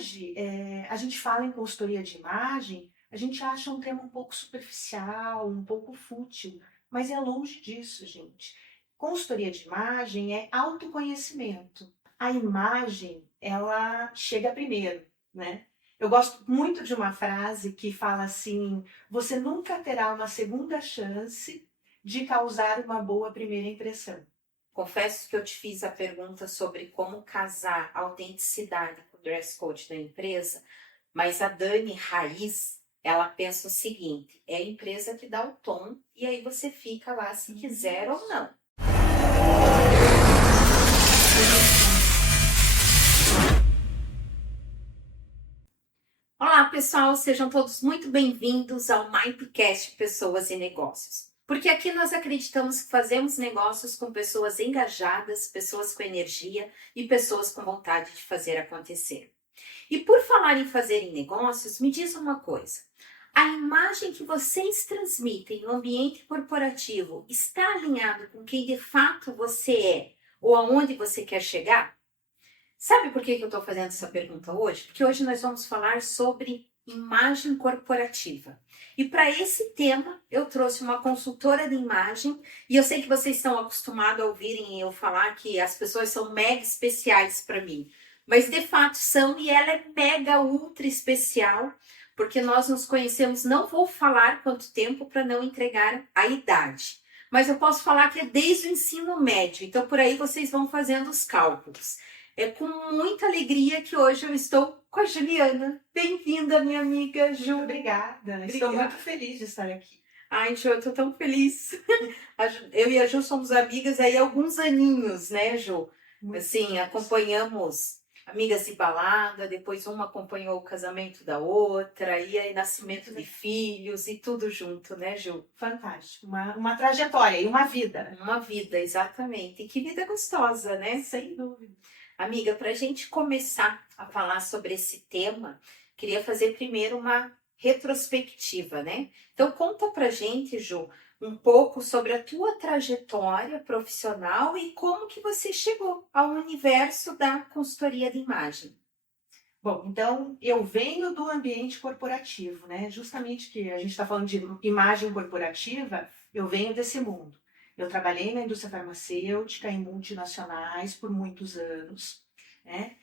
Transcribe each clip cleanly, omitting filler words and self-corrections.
hoje, a gente fala em consultoria de imagem, a gente acha um tema um pouco superficial, um pouco fútil, mas é longe disso, gente. Consultoria de imagem é autoconhecimento. A imagem, ela chega primeiro, né? Eu gosto muito de uma frase que fala assim: você nunca terá uma segunda chance de causar uma boa primeira impressão. Confesso que eu te fiz a pergunta sobre como casar a autenticidade com o dress code da empresa, mas a Dani Raiz, ela pensa o seguinte: é a empresa que dá o tom e aí você fica lá se quiser ou não. Olá, pessoal, sejam todos muito bem-vindos ao Mindcast Pessoas e Negócios. Porque aqui nós acreditamos que fazemos negócios com pessoas engajadas, pessoas com energia e pessoas com vontade de fazer acontecer. E por falar em fazer negócios, me diz uma coisa: a imagem que vocês transmitem no ambiente corporativo está alinhado com quem de fato você é ou aonde você quer chegar? Sabe por que eu estou fazendo essa pergunta hoje? Porque hoje nós vamos falar sobre imagem corporativa. E para esse tema, eu trouxe uma consultora de imagem, e eu sei que vocês estão acostumados a ouvirem eu falar que as pessoas são mega especiais para mim. Mas de fato são, e ela é mega ultra especial, porque nós nos conhecemos, não vou falar quanto tempo para não entregar a idade. Mas eu posso falar que é desde o ensino médio, então por aí vocês vão fazendo os cálculos. É com muita alegria que hoje eu estou com a Juliana. Bem-vinda, minha amiga Ju. Obrigada, estou muito feliz de estar aqui. Ai, Ju, eu estou tão feliz. Eu e a Ju somos amigas aí há alguns aninhos, né, Ju? Assim, acompanhamos amigas de balada, depois uma acompanhou o casamento da outra, e aí nascimento de filhos e tudo junto, né, Ju? Fantástico, uma trajetória e uma vida. Uma vida, exatamente. E que vida gostosa, né? Sem dúvida. Amiga, para a gente começar a falar sobre esse tema, queria fazer primeiro uma retrospectiva, né? Então conta pra gente, Ju, um pouco sobre a tua trajetória profissional e como que você chegou ao universo da consultoria de imagem. Bom, então eu venho do ambiente corporativo, né? Justamente que a gente está falando de imagem corporativa, eu venho desse mundo. Eu trabalhei na indústria farmacêutica em multinacionais por muitos anos, né?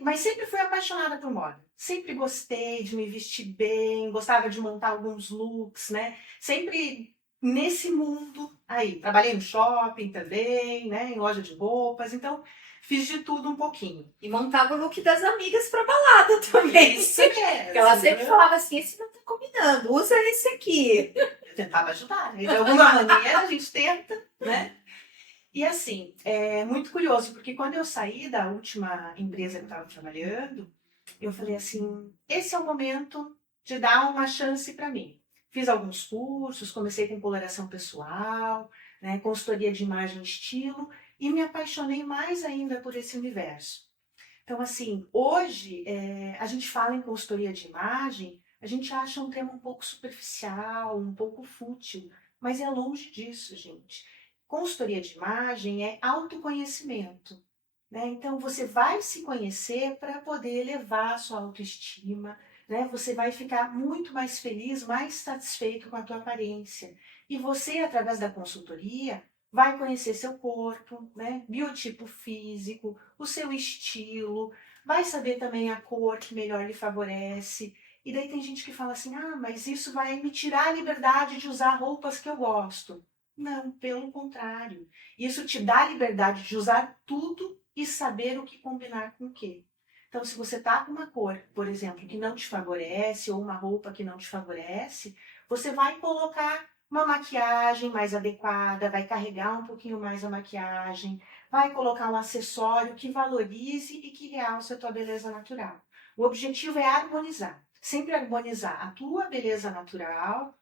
Mas sempre fui apaixonada por moda. Sempre gostei de me vestir bem, gostava de montar alguns looks, né? Sempre nesse mundo aí. Trabalhei no shopping também, né? Em loja de roupas, então fiz de tudo um pouquinho. E montava o look das amigas pra balada também. Isso mesmo. Porque ela sempre falava assim: esse não tá combinando, usa esse aqui. Eu tentava ajudar, né? De alguma maneira a gente tenta, né? E assim, é muito curioso, porque quando eu saí da última empresa que eu estava trabalhando, eu falei assim, esse é o momento de dar uma chance para mim. Fiz alguns cursos, comecei com coloração pessoal, né, consultoria de imagem e estilo, e me apaixonei mais ainda por esse universo. Então, assim, hoje a gente fala em consultoria de imagem, a gente acha um tema um pouco superficial, um pouco fútil, mas é longe disso, gente. Consultoria de imagem é autoconhecimento, né? Então, você vai se conhecer para poder elevar a sua autoestima, né? Você vai ficar muito mais feliz, mais satisfeito com a tua aparência. E você, através da consultoria, vai conhecer seu corpo, né? Biotipo físico, o seu estilo, vai saber também a cor que melhor lhe favorece. E daí tem gente que fala assim, ah, mas isso vai me tirar a liberdade de usar roupas que eu gosto. Não, pelo contrário. Isso te dá a liberdade de usar tudo e saber o que combinar com o quê. Então, se você tá com uma cor, por exemplo, que não te favorece, ou uma roupa que não te favorece, você vai colocar uma maquiagem mais adequada, vai carregar um pouquinho mais a maquiagem, vai colocar um acessório que valorize e que realce a tua beleza natural. O objetivo é harmonizar, sempre harmonizar a tua beleza natural,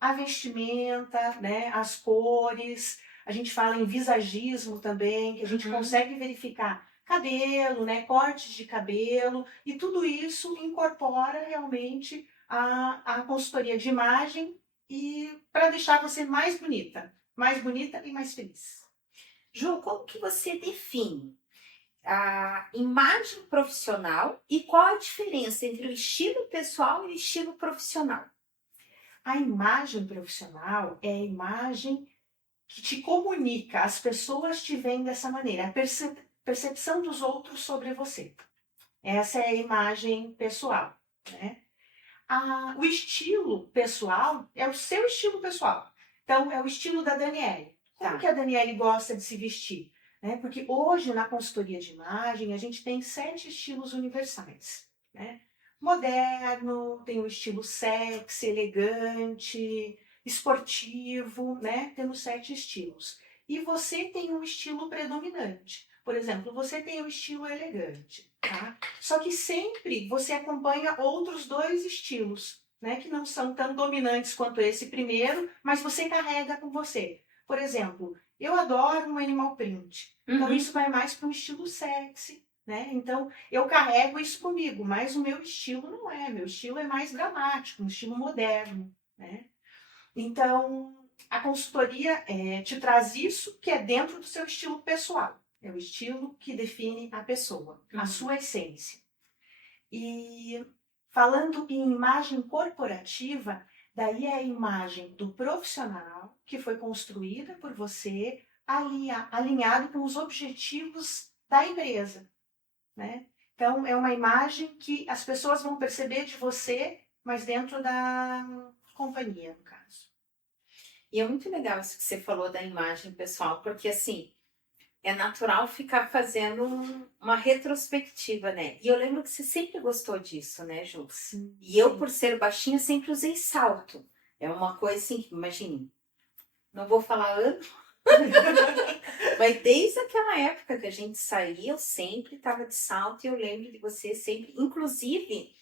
a vestimenta, né, as cores. A gente fala em visagismo também, que a gente consegue verificar cabelo, né, cortes de cabelo, e tudo isso incorpora realmente a consultoria de imagem e para deixar você mais bonita e mais feliz. Ju, como que você define a imagem profissional e qual a diferença entre o estilo pessoal e o estilo profissional? A imagem profissional é a imagem que te comunica, as pessoas te veem dessa maneira, a percepção dos outros sobre você. Essa é a imagem pessoal, né? O estilo pessoal é o seu estilo pessoal. Então, é o estilo da Daniele. Como que a Daniele gosta de se vestir? Né? Porque hoje, na consultoria de imagem, a gente tem 7 estilos universais. Né? Moderno, tem o estilo sexy, elegante, esportivo, né? Temos 7 estilos. E você tem um estilo predominante. Por exemplo, você tem o estilo elegante, tá? Só que sempre você acompanha outros 2 estilos, né? Que não são tão dominantes quanto esse primeiro, mas você carrega com você. Por exemplo, eu adoro um animal print. Então, isso vai mais para um estilo sexy, né? Então, eu carrego isso comigo, mas o meu estilo não é. Meu estilo é mais dramático, um estilo moderno, né? Então, a consultoria te traz isso que é dentro do seu estilo pessoal. É o estilo que define a pessoa, a sua essência. E falando em imagem corporativa, daí é a imagem do profissional que foi construída por você, alinhado com os objetivos da empresa, né? Então, é uma imagem que as pessoas vão perceber de você, mas dentro da companhia, no caso. E é muito legal isso que você falou da imagem pessoal, porque assim, é natural ficar fazendo uma retrospectiva, né? E eu lembro que você sempre gostou disso, né, Ju? Sim, E eu, sim. por ser baixinha, sempre usei salto. É uma coisa assim, que, imagine, não vou falar ano, mas desde aquela época que a gente saía, eu sempre estava de salto e eu lembro de você sempre. Inclusive,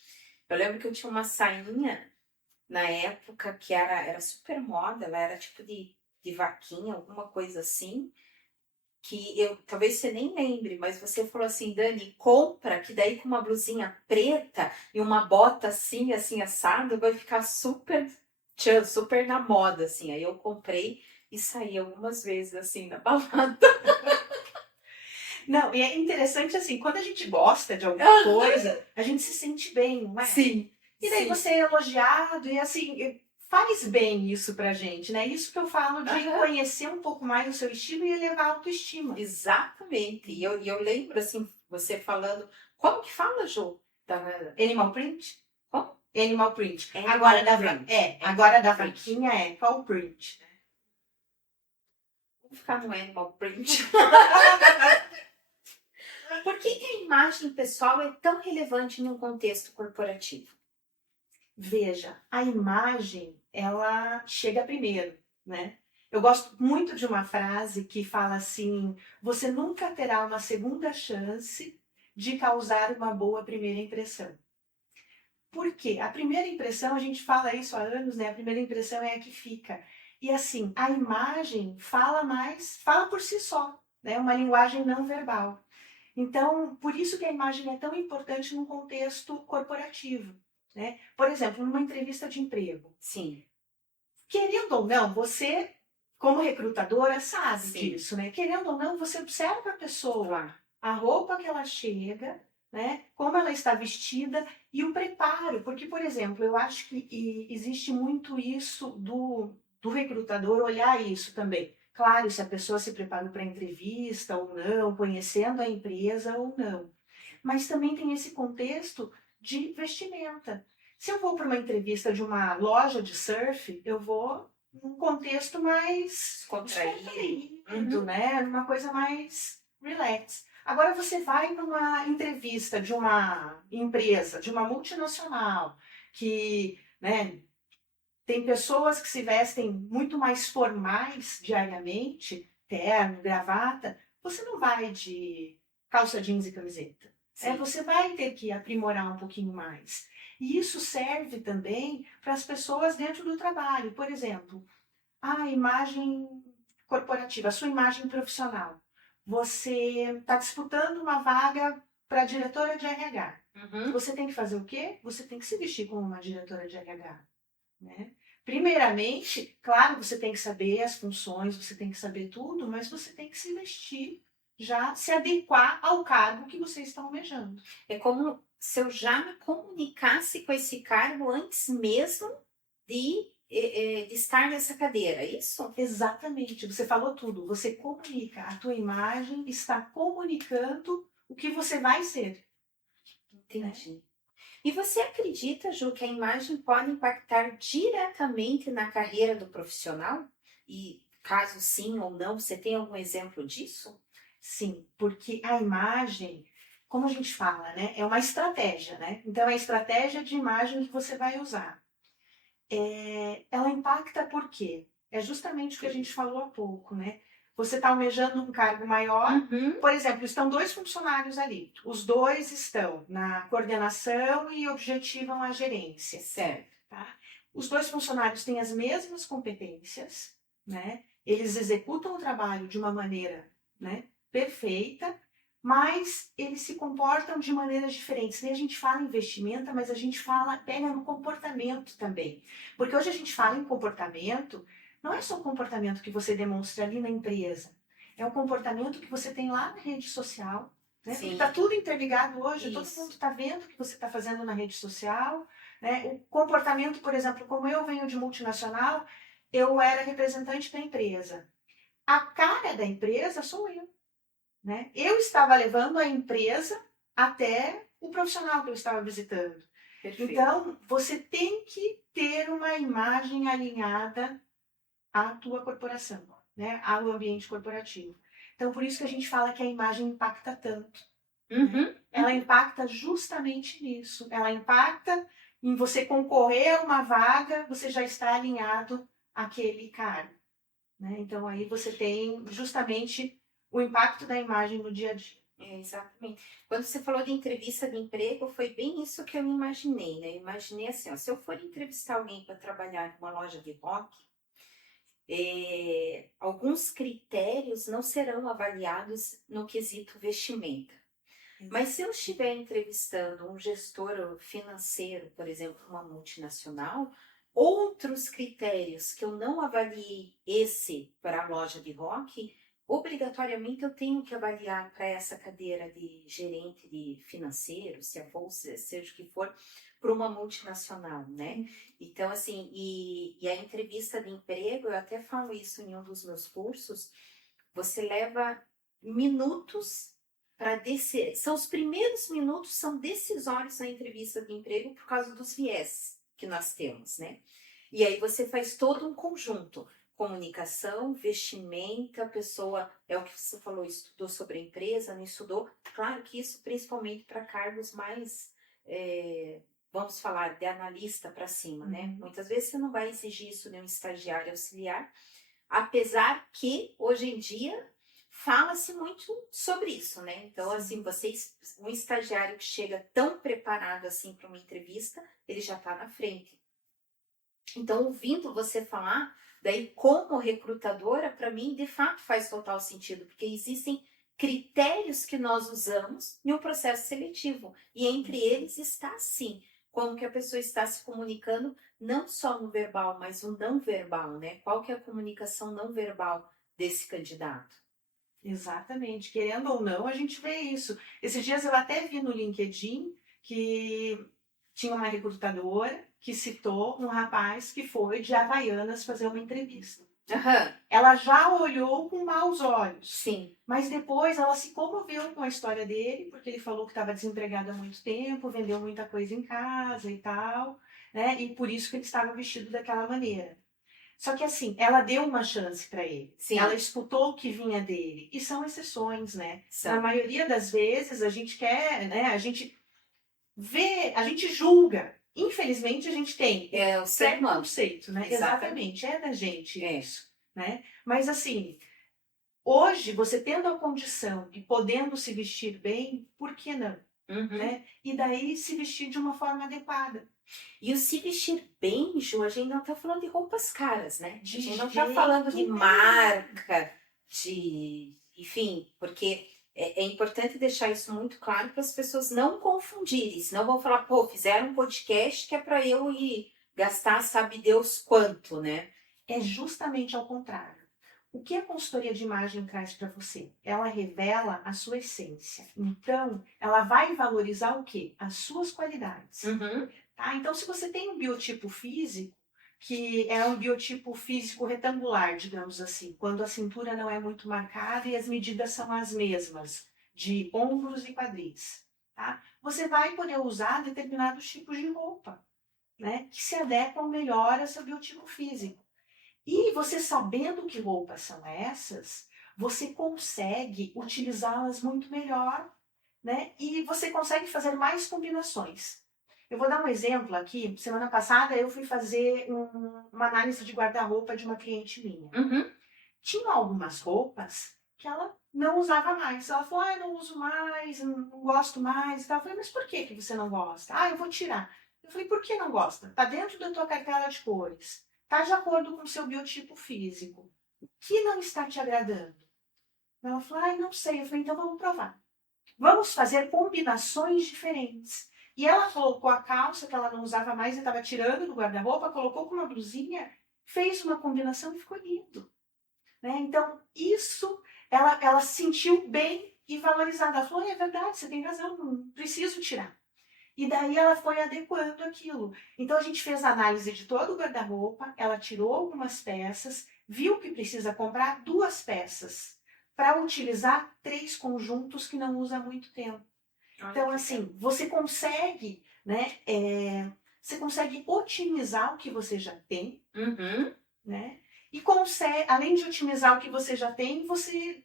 eu lembro que eu tinha uma sainha na época que era super moda, ela era tipo de vaquinha, alguma coisa assim, que eu talvez você nem lembre, mas você falou assim, Dani, compra, que daí com uma blusinha preta e uma bota assim, assim, assado, vai ficar super tchan, super na moda, assim. Aí eu comprei e saí algumas vezes assim na balada. Não, e é interessante assim, quando a gente gosta de alguma coisa, a gente se sente bem, não é? Sim. E daí sim. você é elogiado e assim, faz bem isso pra gente, né? Isso que eu falo de conhecer um pouco mais o seu estilo e elevar a autoestima. Exatamente. E eu lembro, assim, você falando. Como que fala, Ju? Animal print? Como? Animal print. Animal Agora print. agora da print. vaquinha é qual print? Vamos ficar no animal print. Por que a imagem pessoal é tão relevante num contexto corporativo? Veja, a imagem, ela chega primeiro, né? Eu gosto muito de uma frase que fala assim: você nunca terá uma segunda chance de causar uma boa primeira impressão. Por quê? A primeira impressão, a gente fala isso há anos, né? A primeira impressão é a que fica. E assim, a imagem fala por si só, né? Uma linguagem não verbal. Então, por isso que a imagem é tão importante num contexto corporativo, né? Por exemplo, numa entrevista de emprego. Sim. Querendo ou não, você, como recrutadora, sabe Sim. disso, né? Querendo ou não, você observa a pessoa, a roupa que ela chega, né? Como ela está vestida e o preparo. Porque, por exemplo, eu acho que existe muito isso do recrutador olhar isso também. Claro, se a pessoa se preparou para a entrevista ou não, conhecendo a empresa ou não. Mas também tem esse contexto de vestimenta. Se eu vou para uma entrevista de uma loja de surf, eu vou num contexto mais descontraído, né? Numa coisa mais relax. Agora você vai para uma entrevista de uma empresa, de uma multinacional, que, né, tem pessoas que se vestem muito mais formais diariamente, terno, gravata, você não vai de calça jeans e camiseta. Você vai ter que aprimorar um pouquinho mais. E isso serve também para as pessoas dentro do trabalho. Por exemplo, a imagem corporativa, a sua imagem profissional. Você está disputando uma vaga para diretora de RH. Você tem que fazer o quê? Você tem que se vestir como uma diretora de RH. Né? Primeiramente, claro, você tem que saber as funções, você tem que saber tudo, mas você tem que se vestir já se adequar ao cargo que você está almejando. É como se eu já me comunicasse com esse cargo antes mesmo de estar nessa cadeira, é isso? Exatamente, você falou tudo. Você comunica, a tua imagem está comunicando o que você vai ser. Entendi. E você acredita, Ju, que a imagem pode impactar diretamente na carreira do profissional? E caso sim ou não, você tem algum exemplo disso? Sim, porque a imagem, como a gente fala, né, é uma estratégia, né? Então, é a estratégia de imagem que você vai usar. Ela impacta por quê? É justamente o que a gente falou há pouco, né? Você está almejando um cargo maior, por exemplo, estão 2 funcionários ali. Os 2 estão na coordenação e objetivam a gerência. Certo. Tá? Os 2 funcionários têm as mesmas competências, né? Eles executam o trabalho de uma maneira, né, perfeita, mas eles se comportam de maneiras diferentes. A gente fala em vestimenta, mas a gente pega no comportamento também. Porque hoje a gente fala em comportamento, não é só o comportamento que você demonstra ali na empresa, é o comportamento que você tem lá na rede social, né? Porque está tudo interligado hoje, Isso. Todo mundo está vendo o que você está fazendo na rede social, né? O comportamento, por exemplo, como eu venho de multinacional, eu era representante da empresa. A cara da empresa sou eu. Né? Eu estava levando a empresa até o profissional que eu estava visitando. Perfeito. Então, você tem que ter uma imagem alinhada à tua corporação, né? Ao ambiente corporativo. Então, por isso que a gente fala que a imagem impacta tanto. Né? Ela impacta justamente nisso. Ela impacta em você concorrer a uma vaga, você já está alinhado àquele cargo. Né? Então, aí você tem justamente o impacto da imagem no dia a dia. Exatamente. Quando você falou de entrevista de emprego, foi bem isso que eu me imaginei, né? Eu imaginei assim, ó, se eu for entrevistar alguém para trabalhar numa loja de rock, alguns critérios não serão avaliados no quesito vestimenta. Mas se eu estiver entrevistando um gestor financeiro, por exemplo, uma multinacional, outros critérios que eu não avaliei esse para a loja de rock, obrigatoriamente eu tenho que avaliar para essa cadeira de gerente de financeiro, se a bolsa, seja o que for, para uma multinacional, né? Então, assim, e a entrevista de emprego, eu até falo isso em um dos meus cursos, você leva minutos para descer. São os primeiros minutos, são decisórios na entrevista de emprego por causa dos viés que nós temos, né? E aí você faz todo um conjunto. Comunicação, vestimenta, a pessoa, é o que você falou, estudou sobre a empresa, não estudou. Claro que isso principalmente para cargos mais, vamos falar, de analista para cima, né? Muitas vezes você não vai exigir isso de um estagiário auxiliar, apesar que, hoje em dia, fala-se muito sobre isso, né? Então, assim, um estagiário que chega tão preparado assim para uma entrevista, ele já está na frente. Então, ouvindo você falar, daí como recrutadora, para mim, de fato, faz total sentido, porque existem critérios que nós usamos em um processo seletivo, e entre eles está, sim, como que a pessoa está se comunicando, não só no verbal, mas no não verbal, né? Qual que é a comunicação não verbal desse candidato? Exatamente. Querendo ou não, a gente vê isso. Esses dias eu até vi no LinkedIn que tinha uma recrutadora que citou um rapaz que foi de Havaianas fazer uma entrevista. Ela já olhou com maus olhos. Sim. Mas depois ela se comoveu com a história dele, porque ele falou que estava desempregado há muito tempo, vendeu muita coisa em casa e tal, né? E por isso que ele estava vestido daquela maneira. Só que assim, ela deu uma chance para ele. Sim. Ela escutou o que vinha dele. E são exceções, né? São. Na maioria das vezes a gente quer, né? A gente vê, a gente julga. Infelizmente a gente tem o ser humano. Preconceito, né? Exatamente. É da gente isso, né? Mas assim, hoje você tendo a condição e podendo se vestir bem, por que não? Né? E daí se vestir de uma forma adequada. E o se vestir bem, Ju, a gente não tá falando de roupas caras, né? A gente não tá jeito falando de nenhum. marca, enfim, porque é importante deixar isso muito claro para as pessoas não confundirem. Senão vão falar, pô, fizeram um podcast que é para eu ir gastar sabe Deus quanto, né? É justamente ao contrário. O que a consultoria de imagem traz para você? Ela revela a sua essência. Então, ela vai valorizar o quê? As suas qualidades. Tá? Então, se você tem um biotipo físico, que é um biotipo físico retangular, digamos assim, quando a cintura não é muito marcada e as medidas são as mesmas, de ombros e quadris, tá? Você vai poder usar determinados tipos de roupa, né, que se adequam melhor ao seu biotipo físico. E você sabendo que roupas são essas, você consegue utilizá-las muito melhor, né? E você consegue fazer mais combinações. Eu vou dar um exemplo aqui. Semana passada eu fui fazer uma análise de guarda-roupa de uma cliente minha. Tinha algumas roupas que ela não usava mais. Ela falou, eu não uso mais, não gosto mais. Eu falei, mas por que você não gosta? Eu vou tirar. Eu falei, por que não gosta? Está dentro da tua cartela de cores. Está de acordo com o seu biotipo físico. O que não está te agradando? Ela falou, não sei. Eu falei, então vamos provar. Vamos fazer combinações diferentes. E ela colocou a calça que ela não usava mais e estava tirando do guarda-roupa, colocou com uma blusinha, fez uma combinação e ficou lindo. Né? Então, isso, ela se sentiu bem e valorizada. Ela falou, é verdade, você tem razão, não preciso tirar. E daí ela foi adequando aquilo. Então, a gente fez a análise de todo o guarda-roupa, ela tirou algumas peças, viu que precisa comprar 2 peças para utilizar 3 conjuntos que não usa há muito tempo. Então, assim, você consegue, né, você consegue otimizar o que você já tem, né? E consegue, além de otimizar o que você já tem, você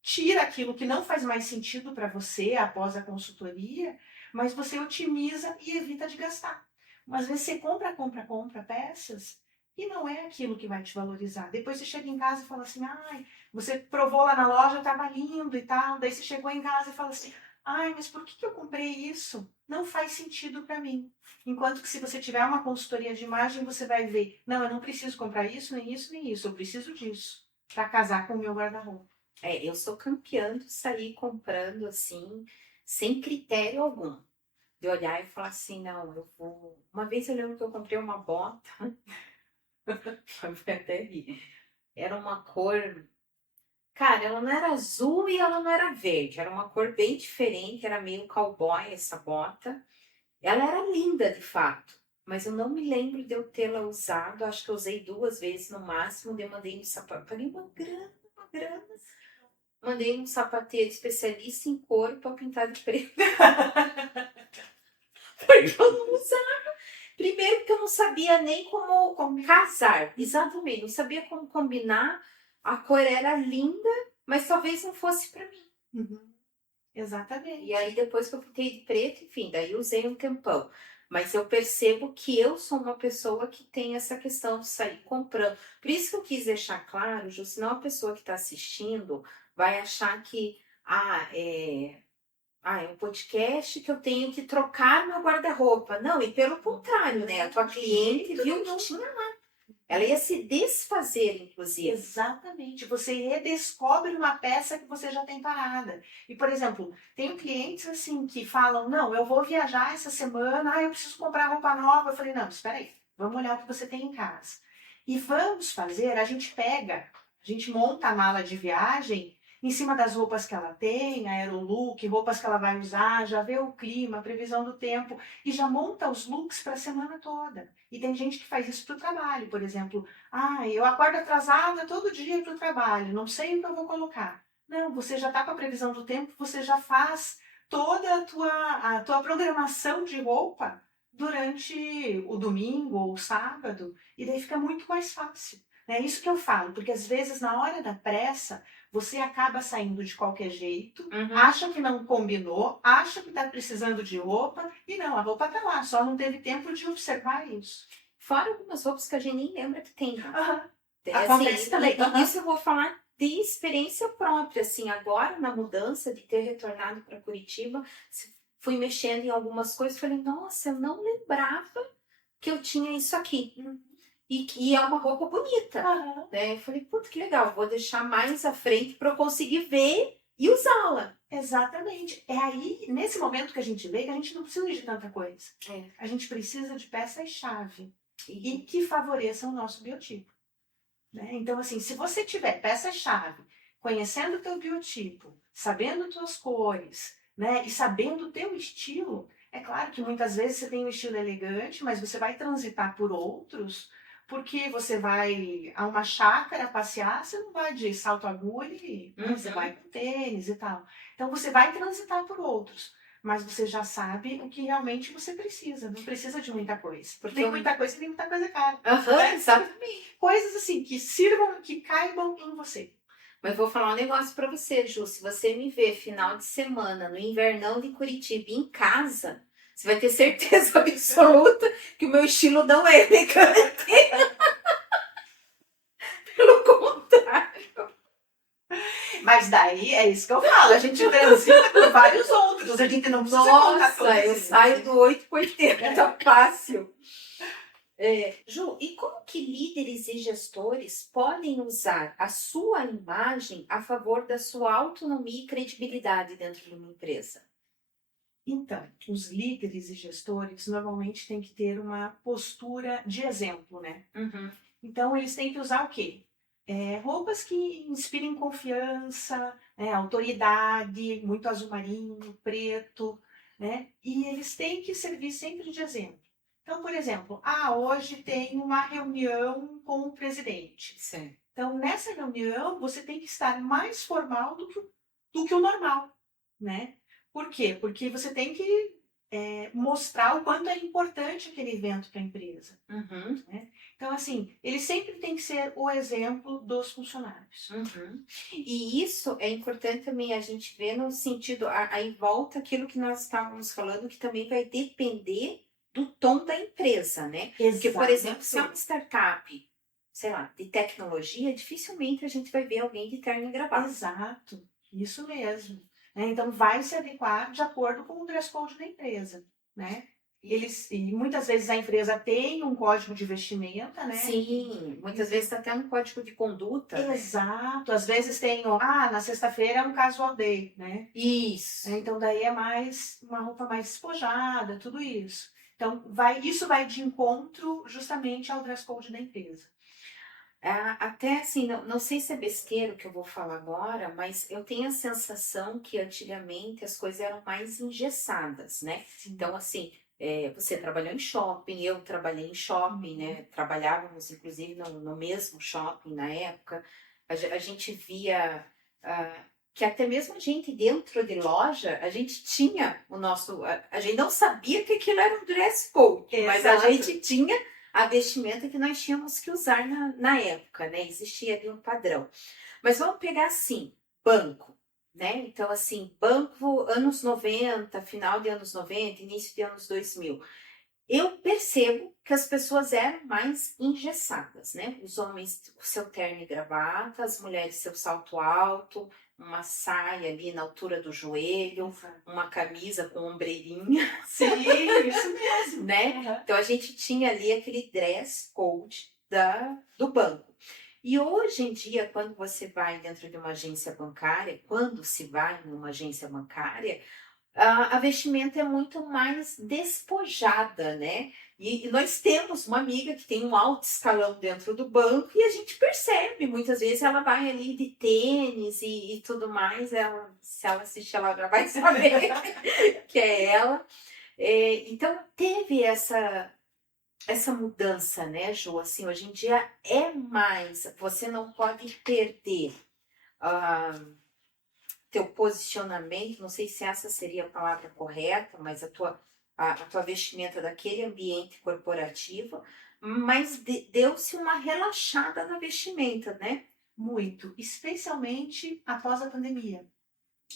tira aquilo que não faz mais sentido para você após a consultoria, mas você otimiza e evita de gastar. Às vezes você compra peças e não é aquilo que vai te valorizar. Depois você chega em casa e fala assim, você provou lá na loja, estava lindo e tal. Daí você chegou em casa e fala assim, mas por que eu comprei isso? Não faz sentido para mim. Enquanto que se você tiver uma consultoria de imagem, você vai ver, não, eu não preciso comprar isso, nem isso, nem isso. Eu preciso disso para casar com o meu guarda-roupa. Eu sou campeã de sair comprando assim, sem critério algum. De olhar e falar assim, não, eu vou... Uma vez eu lembro que eu comprei uma bota, foi até rir. Era uma cor... Cara, ela não era azul e ela não era verde. Era uma cor bem diferente, era meio cowboy essa bota. Ela era linda, de fato. Mas eu não me lembro de eu tê-la usado. Acho que eu usei 2 vezes no máximo. Daí eu mandei no sapato. Paguei uma grana. Mandei um sapateiro especialista em couro para pintar de preto. Porque eu não usava. Primeiro porque eu não sabia nem como casar. Exatamente. Não sabia como combinar. A cor era linda, mas talvez não fosse para mim. Exatamente. E aí depois que eu pintei de preto, enfim, daí usei um tempão. Mas eu percebo que eu sou uma pessoa que tem essa questão de sair comprando. Por isso que eu quis deixar claro, Ju, senão a pessoa que está assistindo vai achar que é um podcast que eu tenho que trocar meu guarda-roupa. Não, e pelo contrário, né? A tua cliente viu que tinha lá. Ela ia se desfazer, inclusive. Exatamente. Você redescobre uma peça que você já tem parada. E, por exemplo, tem clientes assim que falam, não, eu vou viajar essa semana, eu preciso comprar roupa nova. Eu falei, não, espera aí, vamos olhar o que você tem em casa. E vamos fazer, a gente monta a mala de viagem em cima das roupas que ela tem, aerolook, roupas que ela vai usar, já vê o clima, a previsão do tempo e já monta os looks para a semana toda. E tem gente que faz isso para o trabalho, por exemplo. Eu acordo atrasada todo dia para o trabalho, não sei o que eu vou colocar. Não, você já está com a previsão do tempo, você já faz toda a tua programação de roupa durante o domingo ou o sábado, e daí fica muito mais fácil. É isso que eu falo, porque às vezes na hora da pressa, você acaba saindo de qualquer jeito, acha que não combinou, acha que está precisando de roupa, e não, a roupa está lá, só não teve tempo de observar isso. Fora algumas roupas que a gente nem lembra que tem. Acontece também. Isso eu vou falar de experiência própria, assim, agora na mudança de ter retornado para Curitiba, fui mexendo em algumas coisas, falei, nossa, eu não lembrava que eu tinha isso aqui. E que é uma roupa bonita. Né? Eu falei, puta, que legal, vou deixar mais à frente para eu conseguir ver e usá-la. Exatamente. É aí, nesse momento que a gente vê, que a gente não precisa de tanta coisa. A gente precisa de peças-chave e que favoreçam o nosso biotipo. né? Então, assim, se você tiver peça-chave, conhecendo o teu biotipo, sabendo tuas cores, né? E sabendo o teu estilo, é claro que muitas vezes você tem um estilo elegante, mas você vai transitar por outros, porque você vai a uma chácara passear, você não vai de salto agulha, né? Você vai com tênis e tal. Então, você vai transitar por outros. Mas você já sabe o que realmente você precisa. Não precisa de muita coisa. Porque Nem muita coisa, nem muita coisa cara. exatamente. Coisas assim, que sirvam, que caibam em você. Mas vou falar um negócio pra você, Ju. Se você me ver final de semana no invernão de Curitiba em casa, você vai ter certeza absoluta que o meu estilo não é elegante. Pelo contrário. Mas daí é isso que eu falo. A gente transita por vários outros. A gente não precisa contar todos Nossa, eu eles. saio do 8 para 80 fácil. Ju, e como que líderes e gestores podem usar a sua imagem a favor da sua autonomia e credibilidade dentro de uma empresa? Então, os líderes e gestores normalmente têm que ter uma postura de exemplo, né? Uhum. Então, eles têm que usar o quê? Roupas que inspirem confiança, né, autoridade, muito azul marinho, preto, né? E eles têm que servir sempre de exemplo. Então, por exemplo, hoje tem uma reunião com o presidente. Sim. Então, nessa reunião, você tem que estar mais formal do que o normal, né? Por quê? Porque você tem que mostrar o quanto é importante aquele evento para a empresa. Uhum. Né? Então, assim, ele sempre tem que ser o exemplo dos funcionários. Uhum. E isso é importante também a gente ver no sentido, aí volta aquilo que nós estávamos falando, que também vai depender do tom da empresa, né? Porque, por exemplo, se é uma startup, sei lá, de tecnologia, dificilmente a gente vai ver alguém de terno e gravata. Exato, isso mesmo. Então, vai se adequar de acordo com o dress code da empresa, né? E muitas vezes a empresa tem um código de vestimenta, né? Sim, muitas vezes até um código de conduta. Exato, às vezes tem, na sexta-feira é um casual day, né? Isso. Então daí é mais uma roupa mais despojada, tudo isso. Então isso vai de encontro justamente ao dress code da empresa. Até assim, não sei se é besteira o que eu vou falar agora, mas eu tenho a sensação que antigamente as coisas eram mais engessadas, né? Sim. Então, assim, você trabalhou em shopping, eu trabalhei em shopping, né? Trabalhávamos, inclusive, no mesmo shopping na época. A gente via que até mesmo a gente dentro de loja, a gente tinha o nosso... A gente não sabia que aquilo era um dress code, mas a gente tinha a vestimenta que nós tínhamos que usar na época, né? Existia ali um padrão. Mas vamos pegar assim, banco, né? Então, assim, banco anos 90, final de anos 90, início de anos 2000. Eu percebo que as pessoas eram mais engessadas, né? Os homens com seu terno e gravata, as mulheres seu salto alto, uma saia ali na altura do joelho, uma camisa com ombreirinha. Sim, isso mesmo. Né? Uhum. Então a gente tinha ali aquele dress code do banco. E hoje em dia, quando você vai dentro de uma agência bancária, quando se vai numa agência bancária, a vestimenta é muito mais despojada, né? E nós temos uma amiga que tem um alto escalão dentro do banco e a gente percebe, muitas vezes ela vai ali de tênis e tudo mais, se ela assistir ela já vai saber que é ela. Então teve essa mudança, né, Ju? Assim, hoje em dia é mais, você não pode perder teu posicionamento, não sei se essa seria a palavra correta, mas a tua vestimenta daquele ambiente corporativo, mas deu-se uma relaxada na vestimenta, né? Muito, especialmente após a pandemia.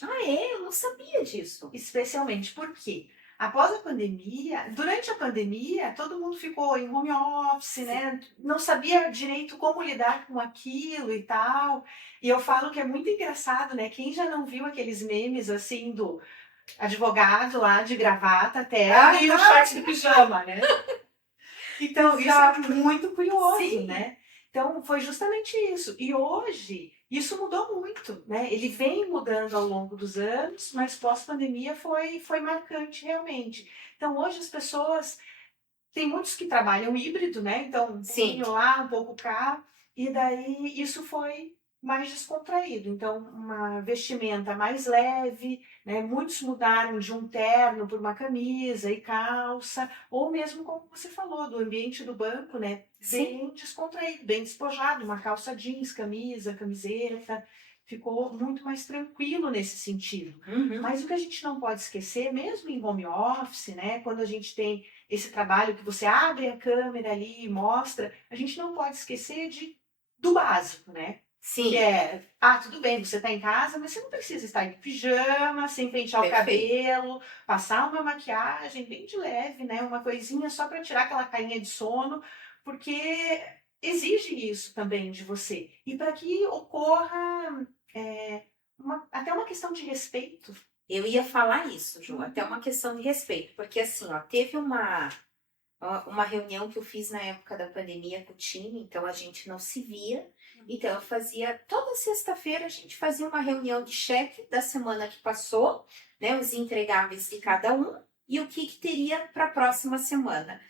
Eu não sabia disso. Especialmente porque após a pandemia, durante a pandemia, todo mundo ficou em home office, né? Não sabia direito como lidar com aquilo e tal. E eu falo que é muito engraçado, né? Quem já não viu aqueles memes assim do advogado lá de gravata, terno e o short de pijama, né? Então, isso é muito curioso, Sim. né? Então, foi justamente isso. E hoje, isso mudou muito, né? Ele vem mudando ao longo dos anos, mas pós-pandemia foi marcante realmente. Então, hoje as pessoas... Tem muitos que trabalham híbrido, né? Então, um pouquinho lá, um pouco cá. E daí isso foi mais descontraído. Então, uma vestimenta mais leve, né? Muitos mudaram de um terno por uma camisa e calça, ou mesmo como você falou, do ambiente do banco, né? Sim. Bem descontraído, bem despojado, uma calça jeans, camisa, camiseta. Ficou muito mais tranquilo nesse sentido. Uhum. Mas o que a gente não pode esquecer, mesmo em home office, né? Quando a gente tem esse trabalho que você abre a câmera ali e mostra, a gente não pode esquecer do básico, né? Que Sim, é, tudo bem, você está em casa, mas você não precisa estar de pijama, sem pentear o perfeito. cabelo, passar uma maquiagem bem de leve, né? Uma coisinha só para tirar aquela carinha de sono, porque exige isso também de você. E para que ocorra até uma questão de respeito. Eu ia falar isso, Ju, até uma questão de respeito, porque assim, ó, teve uma reunião que eu fiz na época da pandemia com o time, então a gente não se via. Então eu fazia, toda sexta-feira a gente fazia uma reunião de cheque da semana que passou, né, os entregáveis de cada um e o que teria para a próxima semana.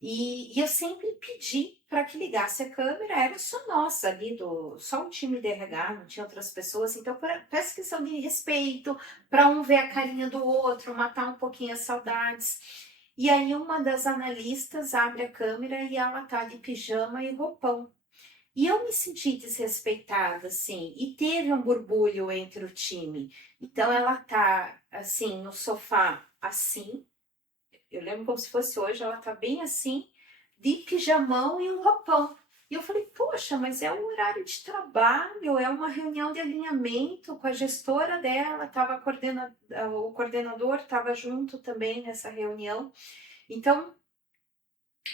E eu sempre pedi para que ligasse a câmera, era só nossa ali, só o time de RH, não tinha outras pessoas. Então, por essa questão de respeito, para um ver a carinha do outro, matar um pouquinho as saudades. E aí, uma das analistas abre a câmera e ela tá de pijama e roupão. E eu me senti desrespeitada, assim, e teve um burbulho entre o time. Então, ela tá, assim, no sofá, assim, eu lembro como se fosse hoje, ela tá bem assim, de pijamão e um roupão. E eu falei, poxa, mas é um horário de trabalho, é uma reunião de alinhamento com a gestora dela, o coordenador estava junto também nessa reunião. Então,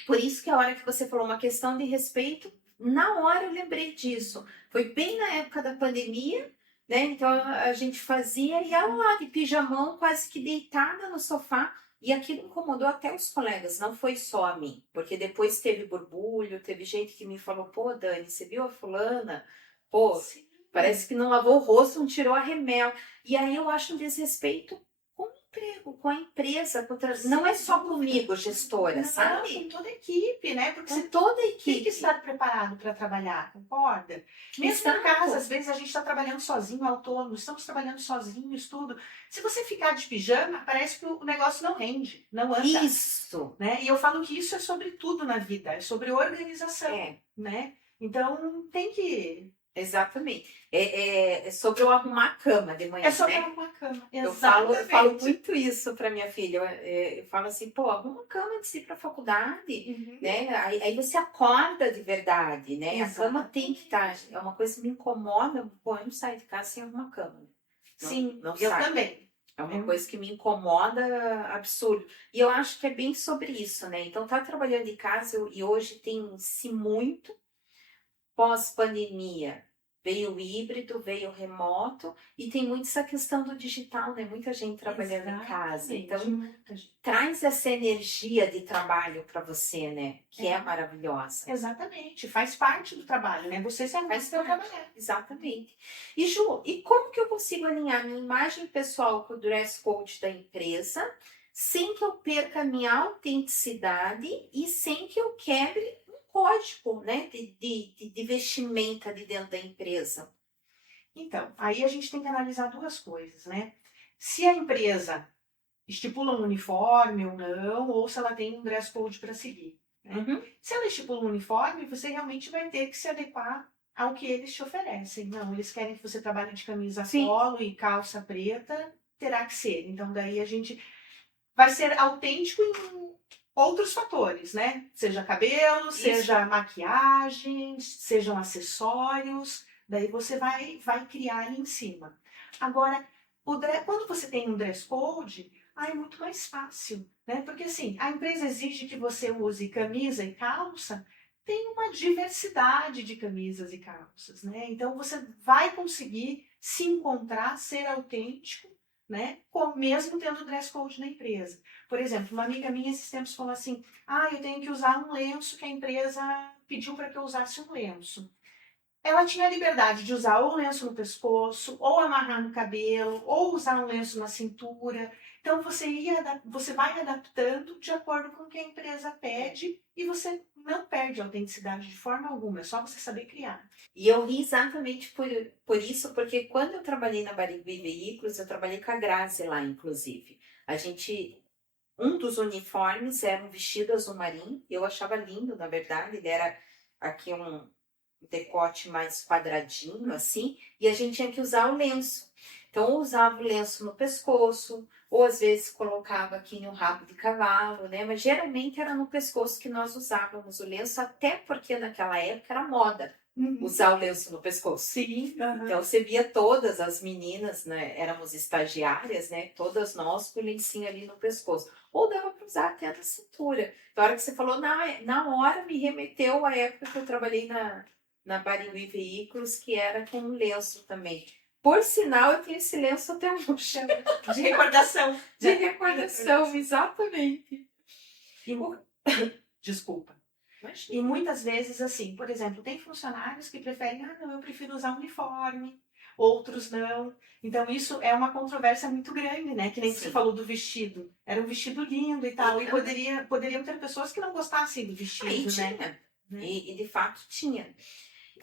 por isso que a hora que você falou uma questão de respeito, na hora eu lembrei disso. Foi bem na época da pandemia, né? Então a gente fazia e ela lá de pijamão, quase que deitada no sofá. E aquilo incomodou até os colegas, não foi só a mim. Porque depois teve burbulho, teve gente que me falou, pô, Dani, você viu a fulana? Pô, Sim. parece que não lavou o rosto, não tirou a remela. E aí eu acho um desrespeito com o emprego, com a empresa, não é só comigo, gestora, Não, sabe? com toda a equipe, né? Porque Com você toda a tem que equipe. estar preparado para trabalhar, concorda? Mesmo em casa, às Exato. vezes a gente está trabalhando sozinho, autônomo, estamos trabalhando sozinhos, tudo. Se você ficar de pijama, parece que o negócio não rende, não anda, Isso. né? E eu falo que isso é sobre tudo na vida, é sobre organização, É, né? Então tem que. exatamente. É sobre eu arrumar a cama de É manhã, sobre né? uma cama. Eu falo Exatamente. muito isso para minha filha. Eu falo assim, pô, arruma a cama antes de ir para a faculdade, Uhum. né? Aí você acorda de verdade, né? A cama tem que estar. É uma coisa que me incomoda. Pô, eu não saio de casa sem arrumar a cama. Sim, Não eu saio. também. É uma coisa que me incomoda absurdo. E eu acho que é bem sobre isso, né? Então, tá trabalhando em casa e hoje tem-se muito pós-pandemia. Veio o híbrido, veio o remoto e tem muito essa questão do digital, né? Muita gente trabalhando em casa. Exatamente. Então, Muita gente. traz essa energia de trabalho para você, né? Que é maravilhosa. Exatamente, faz parte do trabalho, né? Você se arruma para trabalhar. Exatamente. E Ju, e como que eu consigo alinhar minha imagem pessoal com o dress code da empresa, sem que eu perca a minha autenticidade e sem que eu quebre um código, né, de vestimenta de dentro da empresa? Então, aí a gente tem que analisar duas coisas, né? Se a empresa estipula um uniforme ou não, ou se ela tem um dress code para seguir. Né? Uhum. Se ela estipula um uniforme, você realmente vai ter que se adequar ao que eles te oferecem. Não, eles querem que você trabalhe de camisa Sim. polo e calça preta, terá que ser. Então, daí a gente vai ser autêntico em outros fatores, né? Seja cabelo, Isso. seja maquiagem, sejam acessórios, daí você vai criar ali em cima. Agora, quando você tem um dress code, é muito mais fácil, né? Porque assim, a empresa exige que você use camisa e calça, tem uma diversidade de camisas e calças, né? Então você vai conseguir se encontrar, ser autêntico, né? Mesmo tendo dress code na empresa. Por exemplo, uma amiga minha esses tempos falou assim: eu tenho que usar um lenço que a empresa pediu para que eu usasse um lenço. Ela tinha a liberdade de usar ou lenço no pescoço, ou amarrar no cabelo, ou usar um lenço na cintura. Então você vai adaptando de acordo com o que a empresa pede e você não perde a autenticidade de forma alguma, é só você saber criar. E eu ri exatamente por isso, porque quando eu trabalhei na Barigui Veículos, eu trabalhei com a Grazi lá, inclusive. Um dos uniformes era um vestido azul marinho, eu achava lindo, na verdade, ele era aqui um decote mais quadradinho, assim, e a gente tinha que usar o lenço. Então, eu usava o lenço no pescoço, ou às vezes colocava aqui no rabo de cavalo, né? Mas geralmente era no pescoço que nós usávamos o lenço, até porque naquela época era moda usar o lenço no pescoço. Sim. Então, você via todas as meninas, né? Éramos estagiárias, né? Todas nós com o lencinho ali no pescoço. Ou dava para usar até na cintura. Na hora que você falou, na hora me remeteu à época que eu trabalhei na Barigui Veículos, que era com lenço também. Por sinal, eu tenho esse lenço até hoje. De recordação. De recordação, exatamente. Desculpa. E muitas vezes, assim, por exemplo, tem funcionários que preferem, não, eu prefiro usar uniforme, outros não. Então, isso é uma controvérsia muito grande, né? Que nem você falou do vestido. Era um vestido lindo e tal. E poderiam ter pessoas que não gostassem do vestido, Aí né? Tinha. E de fato tinha.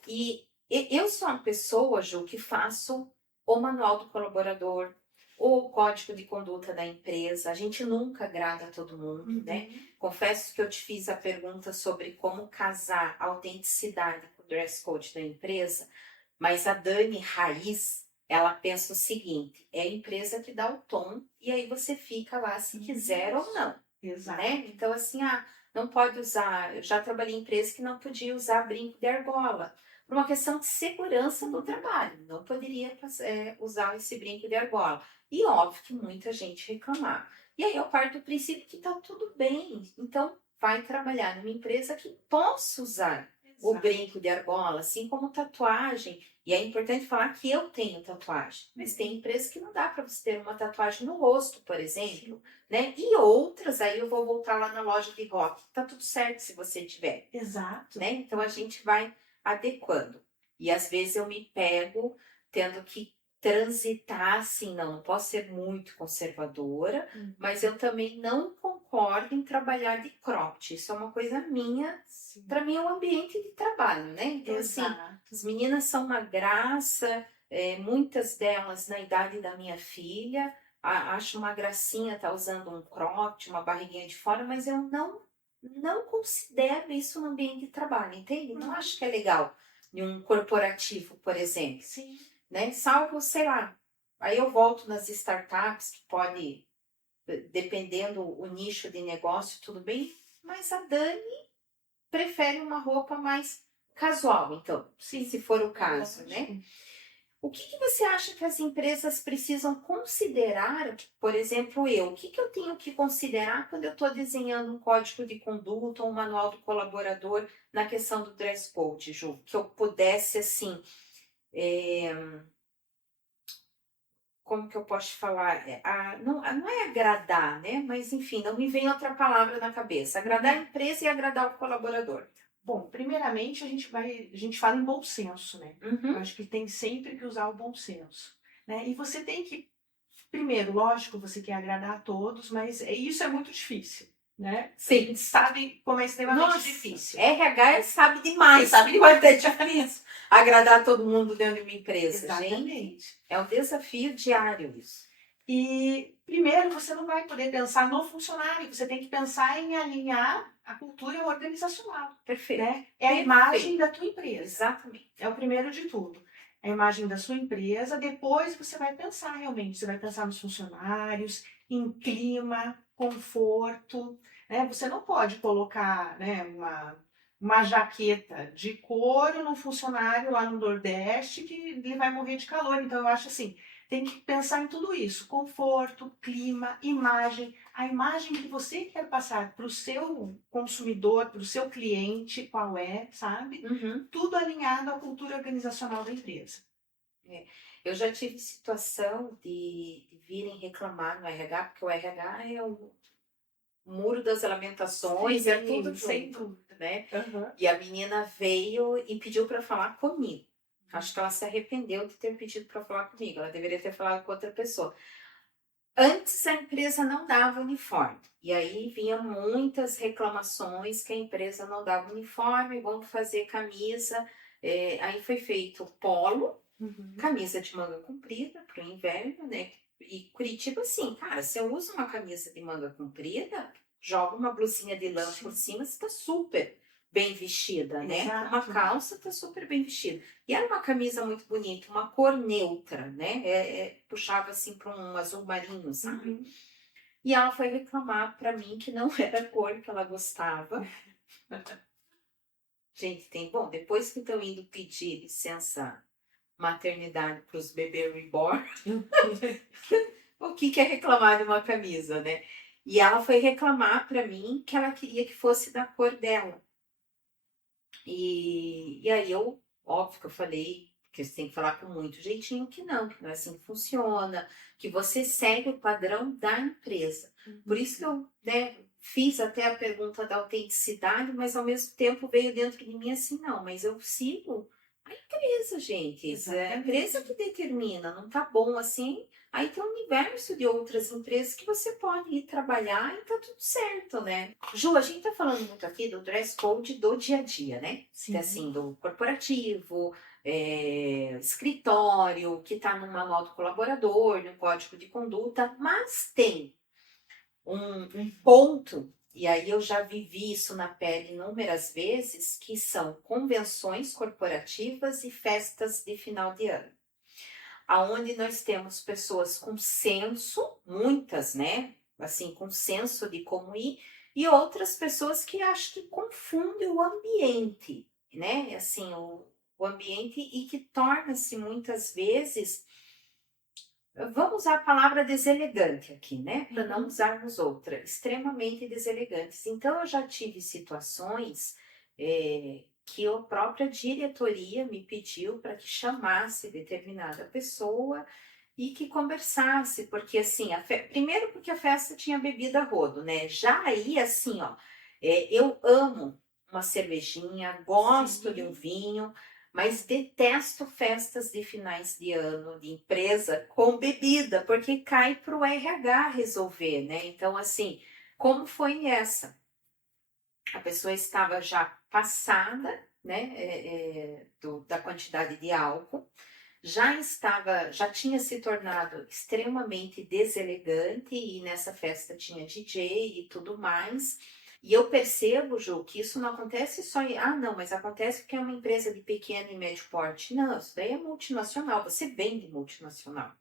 E eu sou uma pessoa, Ju, que faço o manual do colaborador, o código de conduta da empresa. A gente nunca agrada a todo mundo, né? Confesso que eu te fiz a pergunta sobre como casar a autenticidade com o dress code da empresa, mas a Dani Raiz, ela pensa o seguinte, é a empresa que dá o tom e aí você fica lá se quiser ou não. Exato. Né? Então, assim, não pode usar. Eu já trabalhei em empresa que não podia usar brinco de argola, por uma questão de segurança do trabalho. Não poderia usar esse brinco de argola. E óbvio que muita gente reclamava. E aí eu parto do princípio que tá tudo bem. Então, vai trabalhar numa empresa que possa usar o brinco de argola, assim como tatuagem. E é importante falar que eu tenho tatuagem. Mas tem empresas que não dá para você ter uma tatuagem no rosto, por exemplo. Né? E outras, aí eu vou voltar lá na loja de rock. Tá tudo certo se você tiver. Exato. Né? Então a gente vai adequando. E às vezes eu me pego tendo que transitar assim, não posso ser muito conservadora, mas eu também não concordo em trabalhar de cropped. Isso é uma coisa minha, para mim é um ambiente de trabalho, né? Então Exato. assim, as meninas são uma graça, muitas delas na idade da minha filha, acho uma gracinha estar usando um cropped, uma barriguinha de fora, mas eu não considero isso no ambiente de trabalho, entende? Não acho que é legal em um corporativo, por exemplo. Sim. Né? Salvo, sei lá, aí eu volto nas startups que pode, dependendo o nicho de negócio, tudo bem, mas a Dani prefere uma roupa mais casual, então, se for o caso, né? O que você acha que as empresas precisam considerar, por exemplo, o que eu tenho que considerar quando eu estou desenhando um código de conduta ou um manual do colaborador na questão do dress code, Ju? Que eu pudesse, assim, como que eu posso falar? Não é agradar, né? Mas, enfim, não me vem outra palavra na cabeça. Agradar a empresa e agradar o colaborador. Bom, primeiramente a gente fala em bom senso, né? Eu acho que tem sempre que usar o bom senso, né? E você tem que, primeiro, lógico, você quer agradar a todos, mas isso é muito difícil, né? Sim. A gente sabe como é extremamente difícil. RH sabe demais, quanto é difícil agradar todo mundo dentro de uma empresa. Exatamente. Gente, é um desafio diário isso. E, primeiro, você não vai poder pensar no funcionário, você tem que pensar em alinhar a cultura organizacional. Perfeito. Né? É a imagem da tua empresa. Exatamente. É o primeiro de tudo. É a imagem da sua empresa, depois você vai pensar realmente, você vai pensar nos funcionários, em clima, conforto. Né? Você não pode colocar, né, uma jaqueta de couro num funcionário lá no Nordeste que ele vai morrer de calor. Então, eu acho assim, tem que pensar em tudo isso: conforto, clima, imagem, a imagem que você quer passar para o seu consumidor, para o seu cliente, qual é, sabe? Tudo alinhado à cultura organizacional da empresa. Eu já tive situação de virem reclamar no RH, porque o RH é o muro das lamentações, Sim, é tudo sem junto, dúvida. né? E a menina veio e pediu para falar comigo. Acho que ela se arrependeu de ter pedido para falar comigo. Ela deveria ter falado com outra pessoa. Antes a empresa não dava uniforme. E aí vinha muitas reclamações que a empresa não dava uniforme, vamos fazer camisa. Aí foi feito polo, camisa de manga comprida para o inverno, né? E Curitiba, assim, cara, se eu uso uma camisa de manga comprida, joga uma blusinha de lã por cima, você tá super bem vestida, né? Exato. Uma calça tá super bem vestida. E era uma camisa muito bonita, uma cor neutra, né? Puxava assim para um azul marinho, sabe? E ela foi reclamar para mim que não era a cor que ela gostava. Gente, bom, depois que estão indo pedir licença maternidade para os bebês reborn, o que é reclamar de uma camisa, né? E ela foi reclamar para mim que ela queria que fosse da cor dela. E aí eu, óbvio que eu falei, que você tem que falar com muito jeitinho que não é assim que funciona, que você segue o padrão da empresa. Por isso que eu, né, fiz até a pergunta da autenticidade, mas ao mesmo tempo veio dentro de mim assim, não, mas eu sigo a empresa, gente. É a empresa que determina, não tá bom assim. Aí tem um universo de outras empresas que você pode ir trabalhar e tá tudo certo, né? Ju, a gente tá falando muito aqui do dress code do dia a dia, né? Sim. Assim, do corporativo, escritório, que tá no manual do colaborador, no código de conduta, mas tem um ponto, e aí eu já vivi isso na pele inúmeras vezes, que são convenções corporativas e festas de final de ano. Aonde nós temos pessoas com senso, muitas, né? Assim, com senso de como ir, e outras pessoas que acho que confundem o ambiente, né? Assim, o ambiente e que torna-se muitas vezes, vamos usar a palavra deselegante aqui, né? Para não usarmos outra, extremamente deselegantes. Então, eu já tive situações que a própria diretoria me pediu para que chamasse determinada pessoa e que conversasse, porque assim, primeiro porque a festa tinha bebida a rodo, né? Já aí, assim, ó, eu amo uma cervejinha, gosto de um vinho, mas detesto festas de finais de ano de empresa com bebida, porque cai para o RH resolver, né? Então, assim, como foi essa? A pessoa estava já passada, né, da quantidade de álcool, já tinha se tornado extremamente deselegante e nessa festa tinha DJ e tudo mais. E eu percebo, Ju, que isso não acontece só em... Ah, não, mas acontece porque é uma empresa de pequeno e médio porte. Não, isso daí é multinacional, você vende multinacional.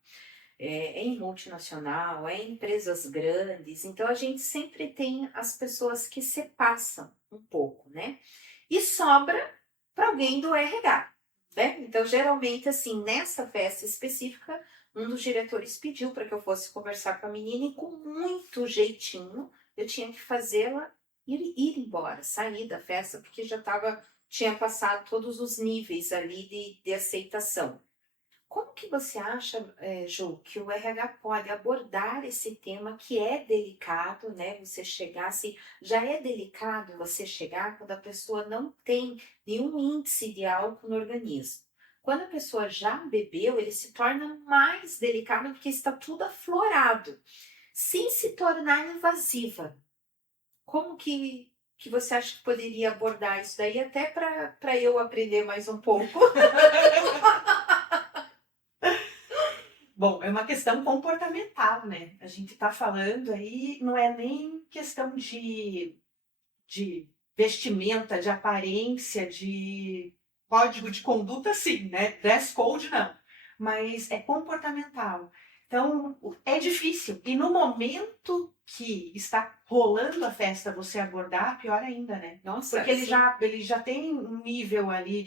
É em multinacional, é em empresas grandes, então a gente sempre tem as pessoas que se passam um pouco, né? E sobra para alguém do RH, né? Então, geralmente, assim, nessa festa específica, um dos diretores pediu para que eu fosse conversar com a menina e com muito jeitinho eu tinha que fazê-la ir embora, sair da festa, porque tinha passado todos os níveis ali de aceitação. Como que você acha, Ju, que o RH pode abordar esse tema que é delicado, né? Você chegar assim, já é delicado você chegar quando a pessoa não tem nenhum índice de álcool no organismo. Quando a pessoa já bebeu, ele se torna mais delicado porque está tudo aflorado, sem se tornar invasiva. Como que você acha que poderia abordar isso daí, até para eu aprender mais um pouco? Bom, é uma questão comportamental, né? A gente está falando aí, não é nem questão de vestimenta, de aparência, de código de conduta, sim, né? Dress code, não. Mas é comportamental. Então, é difícil. E no momento que está rolando a festa, você abordar, pior ainda, né? Nossa, porque ele já tem um nível ali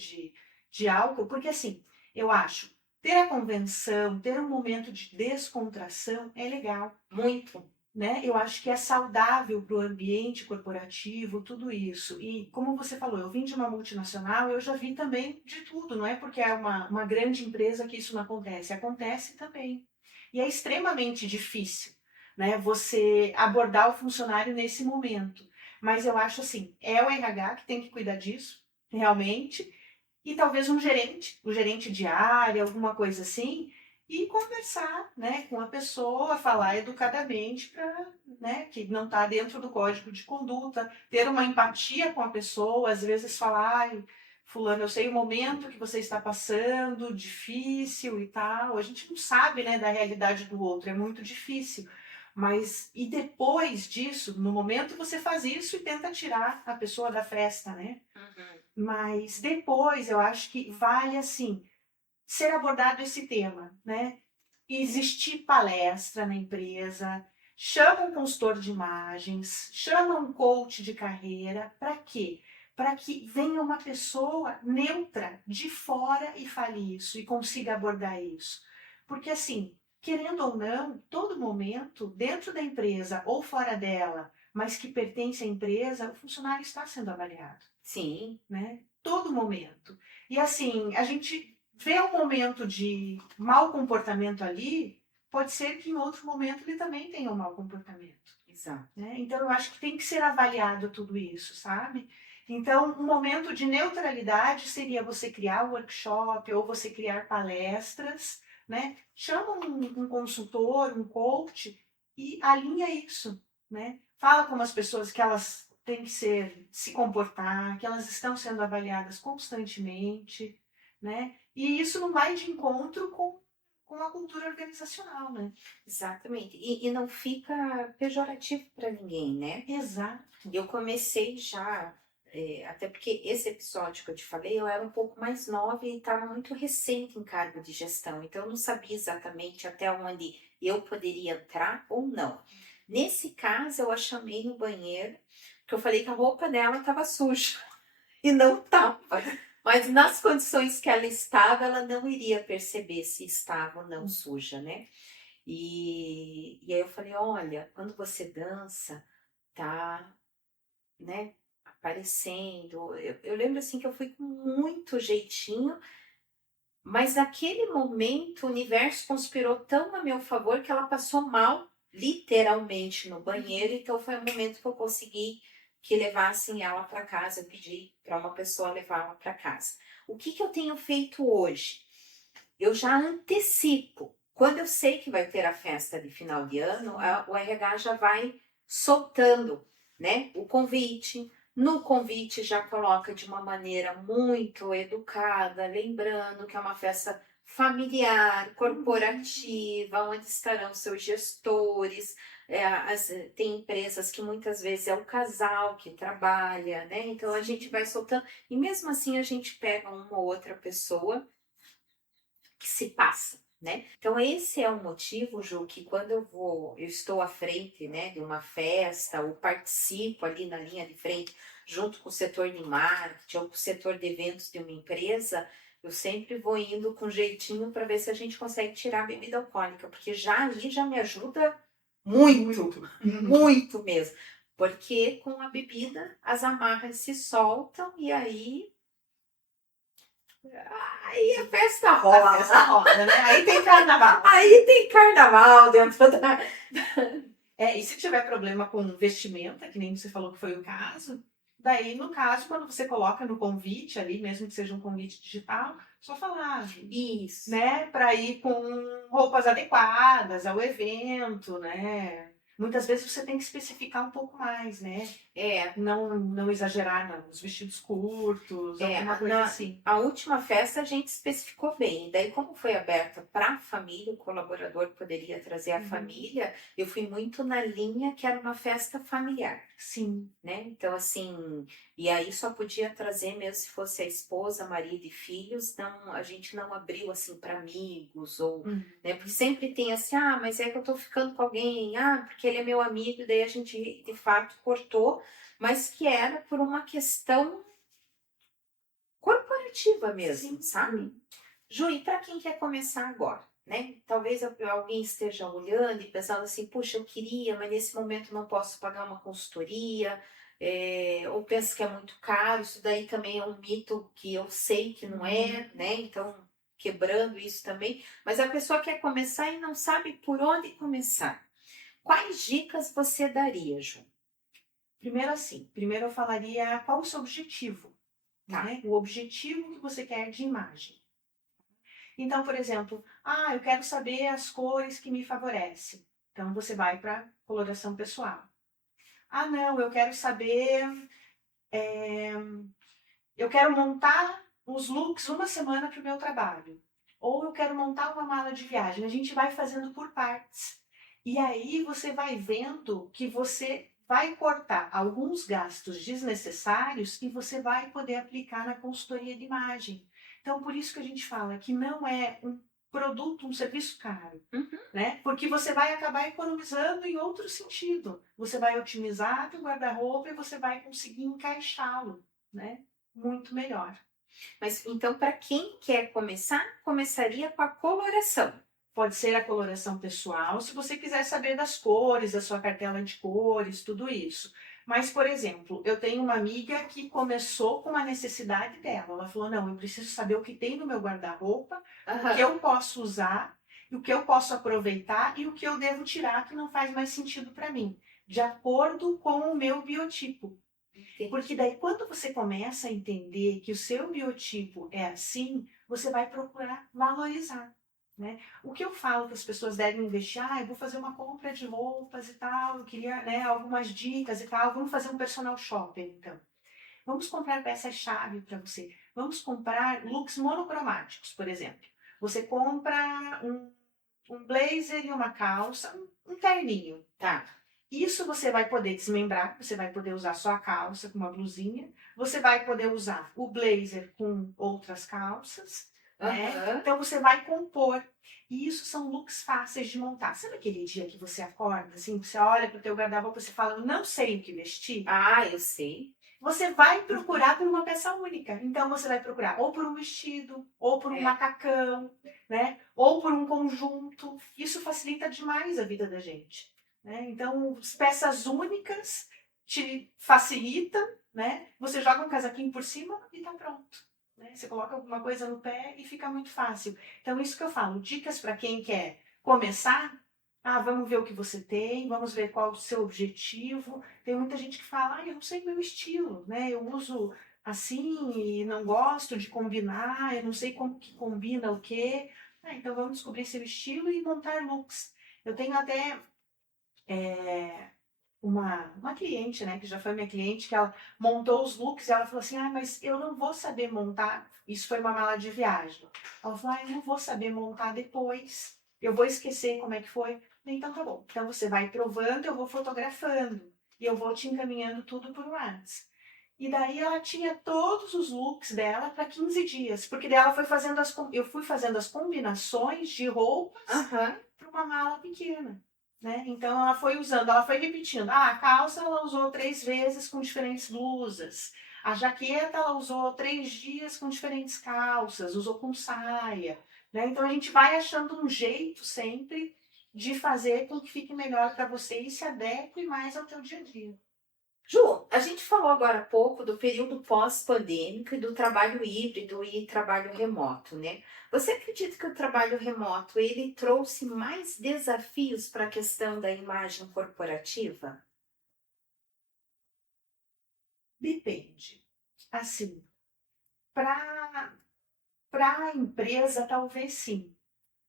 de álcool. Porque, assim, eu acho, ter a convenção, ter um momento de descontração é legal. muito. Né? Eu acho que é saudável para o ambiente corporativo, tudo isso. E como você falou, eu vim de uma multinacional, eu já vi também de tudo, não é porque é uma grande empresa que isso não acontece, acontece também. E é extremamente difícil, né, você abordar o funcionário nesse momento. Mas eu acho assim, é o RH que tem que cuidar disso, realmente, e talvez um gerente, o gerente de área, alguma coisa assim, e conversar, né, com a pessoa, falar educadamente para, né, que não está dentro do código de conduta, ter uma empatia com a pessoa, às vezes falar, ai, fulano, eu sei o momento que você está passando, difícil e tal. A gente não sabe, né, da realidade do outro, é muito difícil. Mas, e depois disso, no momento você faz isso e tenta tirar a pessoa da festa, né? Mas depois eu acho que vale, assim, ser abordado esse tema, né? Existir palestra na empresa, chama um consultor de imagens, chama um coach de carreira, para quê? Para que venha uma pessoa neutra de fora e fale isso e consiga abordar isso. Porque assim, querendo ou não, todo momento, dentro da empresa ou fora dela, mas que pertence à empresa, o funcionário está sendo avaliado. Sim. Né? Todo momento. E assim, a gente vê um momento de mau comportamento ali, pode ser que em outro momento ele também tenha um mau comportamento. Exato. Né? Então eu acho que tem que ser avaliado tudo isso, sabe? Então, um momento de neutralidade seria você criar um workshop ou você criar palestras, né? Chama um consultor, um coach e alinha isso, né? Fala com as pessoas que elas têm que se comportar, que elas estão sendo avaliadas constantemente, né? E isso não vai de encontro com a cultura organizacional, né? Exatamente. E não fica pejorativo para ninguém, né? Exato. Eu comecei já, até porque esse episódio que eu te falei, eu era um pouco mais nova e estava muito recente em cargo de gestão, então eu não sabia exatamente até onde eu poderia entrar ou não. Nesse caso, eu a chamei no banheiro, porque eu falei que a roupa dela estava suja, e não estava. Mas nas condições que ela estava, ela não iria perceber se estava ou não suja, né? E aí eu falei, olha, quando você dança, tá, né, aparecendo. Eu lembro assim que eu fui com muito jeitinho, mas naquele momento o universo conspirou tão a meu favor que ela passou mal, literalmente, no banheiro. Então foi um momento que eu consegui que levassem ela para casa. Eu pedi para uma pessoa levar ela para casa. O que eu tenho feito hoje? Eu já antecipo. Quando eu sei que vai ter a festa de final de ano, o RH já vai soltando, né, o convite. No convite já coloca de uma maneira muito educada, lembrando que é uma festa familiar, corporativa, onde estarão seus gestores. Tem empresas que muitas vezes é o casal que trabalha, né? Então a gente vai soltando, e mesmo assim a gente pega uma ou outra pessoa que se passa, né? Então esse é o motivo, Ju, que quando eu estou à frente, né, de uma festa, ou participo ali na linha de frente, junto com o setor de marketing ou com o setor de eventos de uma empresa, eu sempre vou indo com jeitinho para ver se a gente consegue tirar a bebida alcoólica, porque já ali já me ajuda muito, muito mesmo. Porque com a bebida as amarras se soltam e aí a festa rola. A festa rola, né? Aí tem carnaval. Aí tem carnaval dentro da... E se tiver problema com vestimenta, que nem você falou que foi o caso, daí, no caso, quando você coloca no convite ali, mesmo que seja um convite digital, só falar, Isso. né? Para ir com roupas adequadas ao evento, né? Muitas vezes você tem que especificar um pouco mais, né? Não exagerar nos vestidos curtos, alguma coisa assim. A última festa a gente especificou bem. Daí, como foi aberta para a família, o colaborador poderia trazer a família, eu fui muito na linha que era uma festa familiar. Sim. Né? Então, assim, e aí só podia trazer mesmo se fosse a esposa, marido e filhos, não, a gente não abriu assim para amigos, ou, né? Porque sempre tem assim, mas é que eu tô ficando com alguém, porque ele é meu amigo, e daí a gente de fato cortou, mas que era por uma questão corporativa mesmo, Sim. sabe? Ju, e para quem quer começar agora? Né? Talvez alguém esteja olhando e pensando assim, puxa, eu queria, mas nesse momento não posso pagar uma consultoria, ou pensa que é muito caro. Isso daí também é um mito que eu sei que não é, né? Então, quebrando isso também. Mas a pessoa quer começar e não sabe por onde começar. Quais dicas você daria, Ju? Primeiro eu falaria qual o seu objetivo, Tá. né? O objetivo que você quer de imagem. Então, por exemplo, eu quero saber as cores que me favorecem. Então, você vai para coloração pessoal. Não, eu quero saber, eu quero montar os looks uma semana para o meu trabalho. Ou eu quero montar uma mala de viagem. A gente vai fazendo por partes. E aí você vai vendo que você vai cortar alguns gastos desnecessários e você vai poder aplicar na consultoria de imagem. Então, por isso que a gente fala que não é um produto, um serviço caro, né? Porque você vai acabar economizando em outro sentido. Você vai otimizar o guarda-roupa e você vai conseguir encaixá-lo, né? Muito melhor. Mas então, para quem quer começar, começaria com a coloração. Pode ser a coloração pessoal, se você quiser saber das cores, da sua cartela de cores, tudo isso. Mas, por exemplo, eu tenho uma amiga que começou com uma necessidade dela. Ela falou, não, eu preciso saber o que tem no meu guarda-roupa, o que eu posso usar, o que eu posso aproveitar e o que eu devo tirar que não faz mais sentido para mim, de acordo com o meu biotipo. Porque daí, quando você começa a entender que o seu biotipo é assim, você vai procurar valorizar. Né? O que eu falo que as pessoas devem investir, eu vou fazer uma compra de roupas e tal, eu queria, né, algumas dicas e tal, vamos fazer um personal shopper, então. Vamos comprar peças-chave para você. Vamos comprar looks monocromáticos, por exemplo. Você compra um blazer e uma calça, um terninho, tá? Isso você vai poder desmembrar, você vai poder usar só a calça com uma blusinha, você vai poder usar o blazer com outras calças, né? Então você vai compor. E isso são looks fáceis de montar. Sabe aquele dia que você acorda, assim, você olha pro teu guarda-roupa e você fala, eu não sei o que vestir? Eu sei. Você vai procurar por uma peça única. Então você vai procurar ou por um vestido, ou por um macacão, né? Ou por um conjunto. Isso facilita demais a vida da gente. Né? Então, as peças únicas te facilitam, né? Você joga um casaquinho por cima e tá pronto. Né? Você coloca alguma coisa no pé e fica muito fácil. Então, isso que eu falo, dicas para quem quer começar. Vamos ver o que você tem, vamos ver qual o seu objetivo. Tem muita gente que fala, eu não sei o meu estilo, né? Eu uso assim e não gosto de combinar, eu não sei como que combina o quê. Então vamos descobrir seu estilo e montar looks. Eu tenho até uma cliente, né, que já foi minha cliente, que ela montou os looks e ela falou assim, mas eu não vou saber montar. Isso foi uma mala de viagem. Ela falou, eu não vou saber montar depois. Eu vou esquecer como é que foi. Então tá bom. Então você vai provando, eu vou fotografando. E eu vou te encaminhando tudo por WhatsApp. E daí ela tinha todos os looks dela para 15 dias. Porque daí ela foi fazendo eu fui fazendo as combinações de roupas para uma mala pequena. Né? Então ela foi usando, ela foi repetindo. A calça ela usou 3 vezes com diferentes blusas. A jaqueta ela usou 3 dias com diferentes calças, usou com saia. Né? Então a gente vai achando um jeito sempre de fazer com que fique melhor para você e se adeque mais ao teu dia a dia. Ju, a gente falou agora há pouco do período pós-pandêmico e do trabalho híbrido e trabalho remoto, né? Você acredita que o trabalho remoto ele trouxe mais desafios para a questão da imagem corporativa? Depende. Assim, para a empresa talvez sim,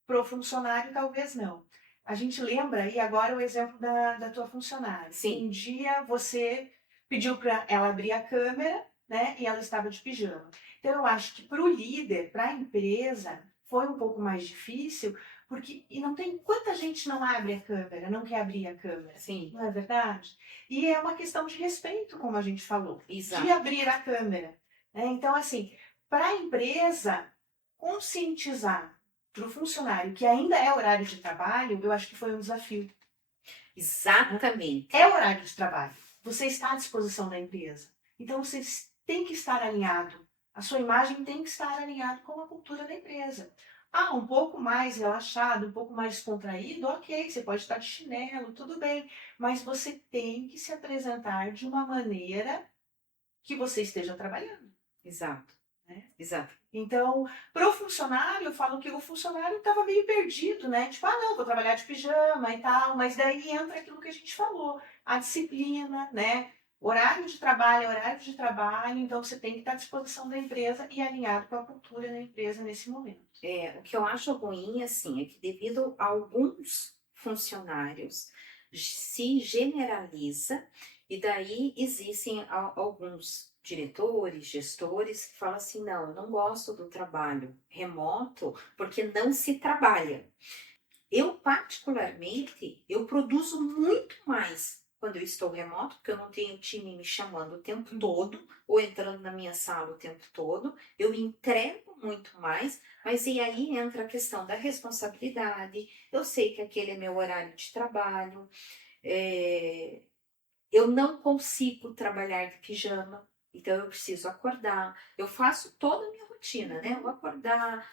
para o funcionário talvez não. A gente lembra, e agora o exemplo da tua funcionária. Sim. Um dia você pediu para ela abrir a câmera, né, e ela estava de pijama. Então eu acho que para o líder, para a empresa, foi um pouco mais difícil, porque e não tem quanta gente não abre a câmera, não quer abrir a câmera. Sim. Não é verdade? E é uma questão de respeito, como a gente falou, Exato. de abrir a câmera. Né? Então, assim, para a empresa conscientizar para o funcionário que ainda é horário de trabalho, eu acho que foi um desafio. Exatamente. É horário de trabalho. Você está à disposição da empresa. Então você tem que estar alinhado. A sua imagem tem que estar alinhada com a cultura da empresa. Um pouco mais relaxado, um pouco mais descontraído, ok, você pode estar de chinelo, tudo bem. Mas você tem que se apresentar de uma maneira que você esteja trabalhando. Exato. Né? Exato. Então, para o funcionário, eu falo que o funcionário estava meio perdido, né? Tipo, não, vou trabalhar de pijama e tal, mas daí entra aquilo que a gente falou, a disciplina, né? Horário de trabalho é horário de trabalho, então você tem que estar à disposição da empresa e alinhado com a cultura da empresa nesse momento. O que eu acho ruim, assim, é que devido a alguns funcionários se generaliza e daí existem alguns diretores, gestores que falam assim, não, eu não gosto do trabalho remoto porque não se trabalha. Eu, particularmente, eu produzo muito mais quando eu estou remoto, porque eu não tenho time me chamando o tempo todo, ou entrando na minha sala o tempo todo. Eu entrego muito mais, mas e aí entra a questão da responsabilidade. Eu sei que aquele é meu horário de trabalho. Eu não consigo trabalhar de pijama, então eu preciso acordar. Eu faço toda a minha rotina, né? Eu vou acordar,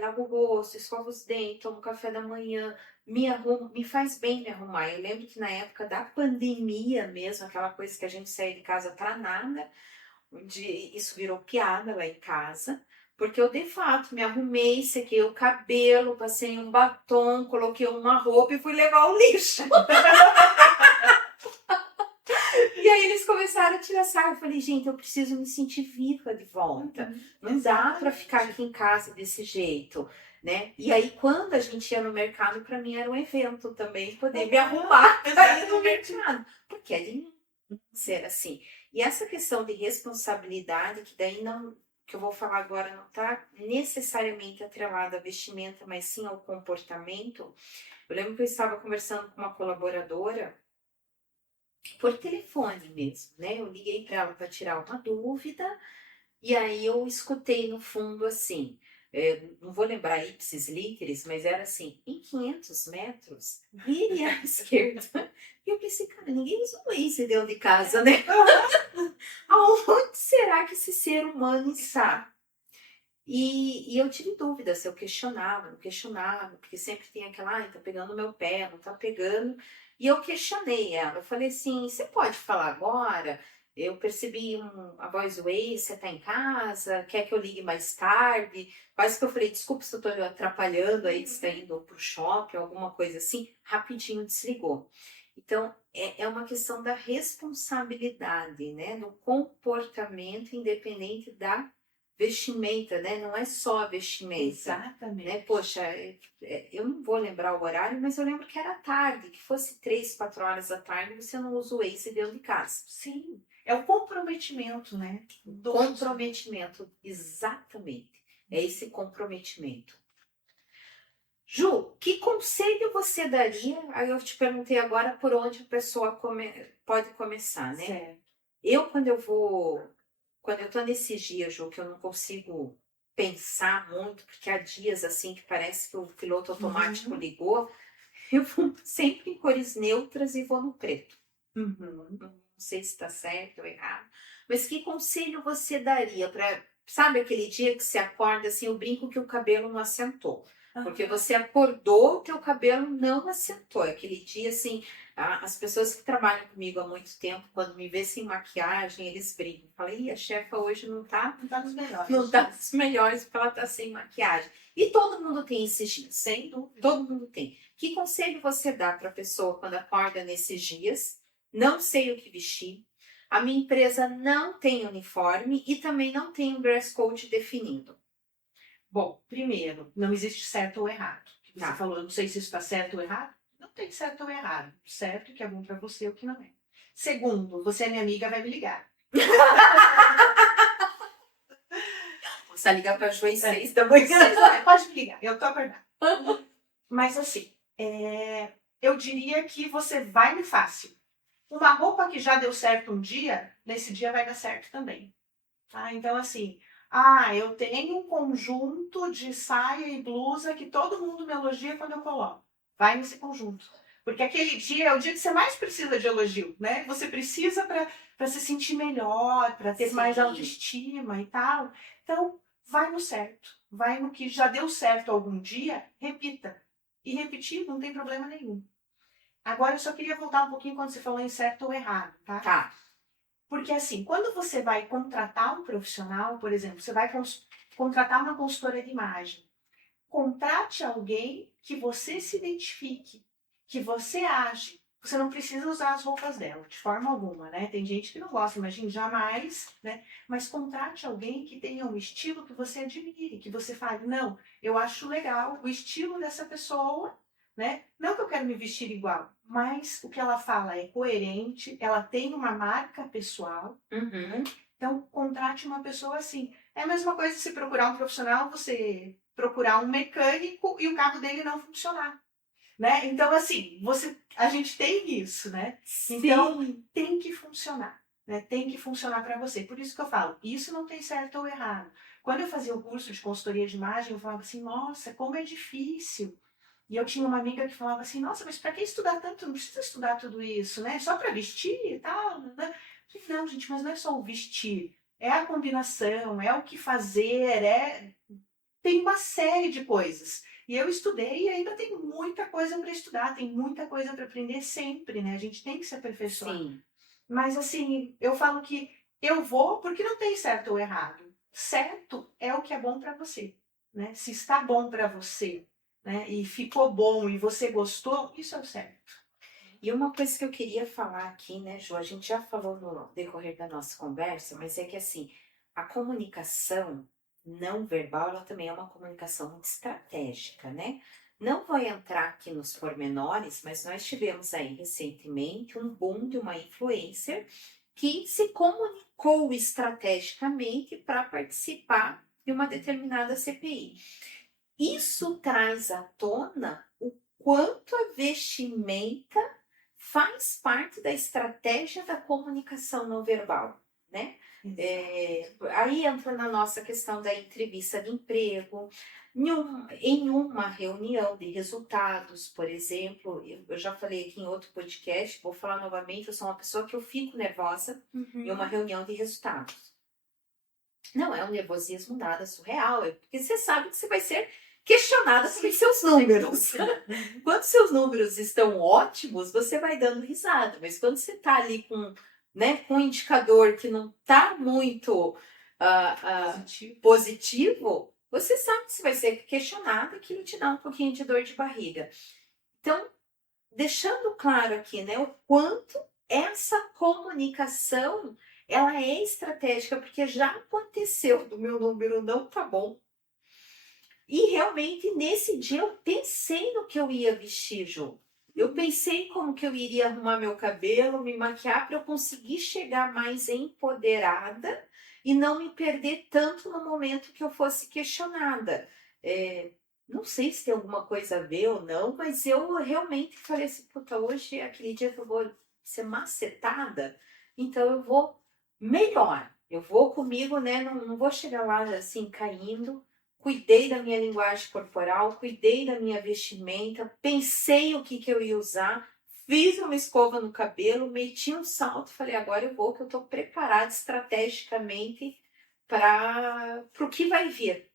lavo o rosto, escovo os dentes, tomo café da manhã, me arrumo, me faz bem me arrumar. Eu lembro que na época da pandemia mesmo, aquela coisa que a gente saía de casa para nada, isso virou piada lá em casa. Porque eu, de fato, me arrumei, sequei o cabelo, passei um batom, coloquei uma roupa e fui levar o lixo. E aí eles começaram a tirar sarro. Eu falei, gente, eu preciso me sentir viva de volta. Não dá para ficar aqui em casa desse jeito, né? E aí quando a gente ia no mercado, para mim era um evento também poder me arrumar para ir no mercado, porque é de mim ser assim. E essa questão de responsabilidade, que daí não, que eu vou falar agora, não está necessariamente atrelada à vestimenta, mas sim ao comportamento. Eu lembro que eu estava conversando com uma colaboradora por telefone mesmo, né? Eu liguei para ela para tirar uma dúvida e aí eu escutei no fundo assim, não vou lembrar ipsis literis, mas era assim, em 500 metros, vire à esquerda. E eu pensei, cara, ninguém usa o Waze dentro de casa, né? Aonde será que esse ser humano está? E eu tive dúvida se eu questionava, não questionava, porque sempre tem aquela, ai, tá pegando meu pé, não tá pegando. E eu questionei ela, eu falei assim, você pode falar agora? Eu percebi a voz do ex, você tá em casa, quer que eu ligue mais tarde? Quase que eu falei, desculpa se eu tô atrapalhando aí, que você tá indo pro shopping, alguma coisa assim. Rapidinho desligou. Então, é uma questão da responsabilidade, né? Do comportamento independente da vestimenta, né? Não é só a vestimenta. Exatamente. Né? Poxa, eu não vou lembrar o horário, mas eu lembro que era tarde, que fosse 3, 4 horas da tarde, você não usa o Waze dentro de casa. Sim, é o comprometimento, né? Comprometimento, exatamente. É esse comprometimento. Ju, que conselho você daria? Aí eu te perguntei agora por onde a pessoa pode começar, né? Certo. Quando eu tô nesses dias, Ju, que eu não consigo pensar muito, porque há dias assim que parece que o piloto automático ligou, eu vou sempre em cores neutras e vou no preto. Não sei se está certo ou errado, mas que conselho você daria para, sabe aquele dia que você acorda assim, eu brinco que o cabelo não assentou. Porque você acordou, teu cabelo não assentou. Aquele dia, assim, as pessoas que trabalham comigo há muito tempo, quando me vê sem maquiagem, eles brincam. Falei, a chefa hoje não tá dos melhores. Não tá dos melhores porque ela tá sem maquiagem. E todo mundo tem esses dias, Sem dúvida. todo mundo tem. Que conselho você dá para a pessoa quando acorda nesses dias? Não sei o que vestir. A minha empresa não tem uniforme e também não tem um dress code definido. Bom, primeiro, não existe certo ou errado. Você Tá. falou, eu não sei se isso está certo ou errado. Não tem certo ou errado. Certo que é bom para você, o que não é. Segundo, você é minha amiga, vai me ligar. Você ligar para Ju às 6 da manhã. Pode me ligar, eu tô acordada. Mas assim, eu diria que você vai no fácil. Uma roupa que já deu certo um dia, nesse dia vai dar certo também. Tá? Então, assim, eu tenho um conjunto de saia e blusa que todo mundo me elogia quando eu coloco. Vai nesse conjunto. Porque aquele dia é o dia que você mais precisa de elogio, né? Você precisa para se sentir melhor, para ter mais autoestima e tal. Então, vai no certo. Vai no que já deu certo algum dia, repita. E repetir não tem problema nenhum. Agora, eu só queria voltar um pouquinho quando você falou em certo ou errado, tá? Tá. Porque assim, quando você vai contratar um profissional, por exemplo, você vai contratar uma consultora de imagem, contrate alguém que você se identifique, que você age, você não precisa usar as roupas dela, de forma alguma, né? Tem gente que não gosta, imagina, jamais, né? Mas contrate alguém que tenha um estilo que você admire, que você fale, não, eu acho legal o estilo dessa pessoa, né? Não que eu quero me vestir igual, mas o que ela fala é coerente, ela tem uma marca pessoal. Uhum. Então, contrate uma pessoa assim. É a mesma coisa se procurar um profissional, você procurar um mecânico e o carro dele não funcionar. Né? Então, assim, a gente tem isso, né? Então, Sim. tem que funcionar, né? Tem que funcionar para você. Por isso que eu falo, isso não tem certo ou errado. Quando eu fazia o curso de consultoria de imagem, eu falava assim, nossa, como é difícil. E eu tinha uma amiga que falava assim, nossa, mas para que estudar tanto? Não precisa estudar tudo isso, né? Só para vestir e tal, né? Eu falei, não, gente, mas não é só o vestir. É a combinação, é o que fazer, tem uma série de coisas. E eu estudei e ainda tem muita coisa para estudar, tem muita coisa para aprender sempre, né? A gente tem que se aperfeiçoar. Sim. Mas assim, eu falo que eu vou porque não tem certo ou errado. Certo é o que é bom para você, né? Se está bom para você, né? E ficou bom e você gostou, isso é o certo. E uma coisa que eu queria falar aqui, né, Ju, a gente já falou no decorrer da nossa conversa, mas é que assim, a comunicação não verbal, ela também é uma comunicação muito estratégica, né? Não vou entrar aqui nos pormenores, mas nós tivemos aí recentemente um boom de uma influencer que se comunicou estrategicamente para participar de uma determinada CPI. Isso traz à tona o quanto a vestimenta faz parte da estratégia da comunicação não verbal, né? Aí entra na nossa questão da entrevista de emprego, em uma reunião de resultados, por exemplo, eu já falei aqui em outro podcast, vou falar novamente, eu sou uma pessoa que eu fico nervosa em uma reunião de resultados. Não é um nervosismo nada surreal, é porque você sabe que você vai ser questionada pelos seus números. Quando seus números estão ótimos, você vai dando risada, mas quando você está ali com um indicador que não está muito positivo, você sabe que você vai ser questionado e aquilo te dá um pouquinho de dor de barriga. Então, deixando claro aqui, né, o quanto essa comunicação ela é estratégica, porque já aconteceu do meu número não tá bom. E realmente nesse dia eu pensei no que eu ia vestir, Ju. Eu pensei como que eu iria arrumar meu cabelo, me maquiar para eu conseguir chegar mais empoderada e não me perder tanto no momento que eu fosse questionada. Não sei se tem alguma coisa a ver ou não, mas eu realmente falei assim, puta, hoje é aquele dia que eu vou ser macetada, então eu vou melhor. Eu vou comigo, né? Não vou chegar lá assim caindo. Cuidei da minha linguagem corporal, cuidei da minha vestimenta, pensei o que eu ia usar, fiz uma escova no cabelo, meti um salto, falei, agora eu vou, que eu estou preparada estrategicamente para o que vai vir.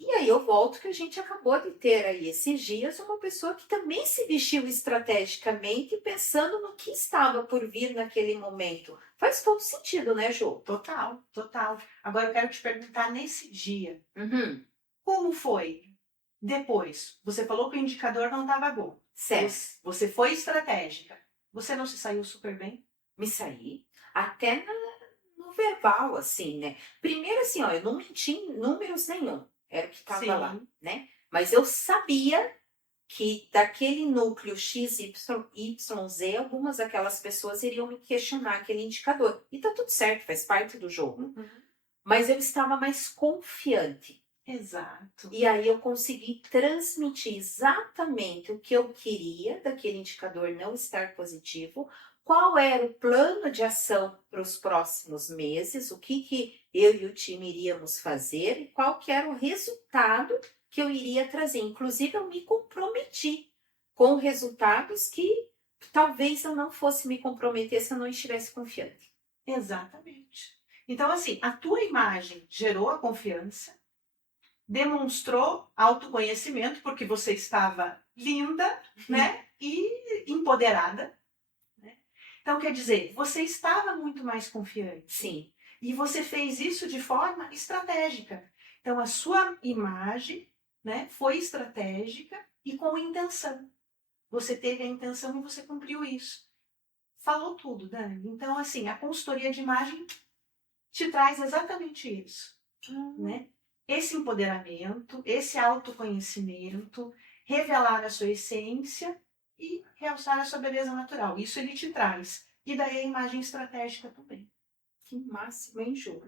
E aí eu volto que a gente acabou de ter aí esses dias uma pessoa que também se vestiu estrategicamente pensando no que estava por vir naquele momento. Faz todo sentido, né, Jô? Total, total. Agora eu quero te perguntar nesse dia, Uhum. como foi? Depois, você falou que o indicador não estava bom. Certo. Você foi estratégica. Você não se saiu super bem? Me saí até no verbal, assim, né? Primeiro, assim, ó, eu não menti em números nenhum, era o que estava lá, né? Mas eu sabia que daquele núcleo X, Y, Z, algumas daquelas pessoas iriam me questionar aquele indicador. E tá tudo certo, faz parte do jogo. Uhum. Mas eu estava mais confiante. Exato. E aí eu consegui transmitir exatamente o que eu queria daquele indicador não estar positivo, qual era o plano de ação para os próximos meses, o que eu e o time iríamos fazer e qual que era o resultado que eu iria trazer. Inclusive, eu me comprometi com resultados que talvez eu não fosse me comprometer se eu não estivesse confiante. Exatamente. Então, assim, a tua imagem gerou a confiança, demonstrou autoconhecimento, porque você estava linda, né? E empoderada. Né? Então, quer dizer, você estava muito mais confiante. Sim. E você fez isso de forma estratégica. Então, a sua imagem, né, foi estratégica e com intenção. você teve a intenção e você cumpriu isso. Falou tudo, Dani. Então, assim, a consultoria de imagem te traz exatamente isso, né? Esse empoderamento, esse autoconhecimento, revelar a sua essência e realçar a sua beleza natural. Isso ele te traz. E daí a imagem estratégica também. Que máximo, hein, Ju?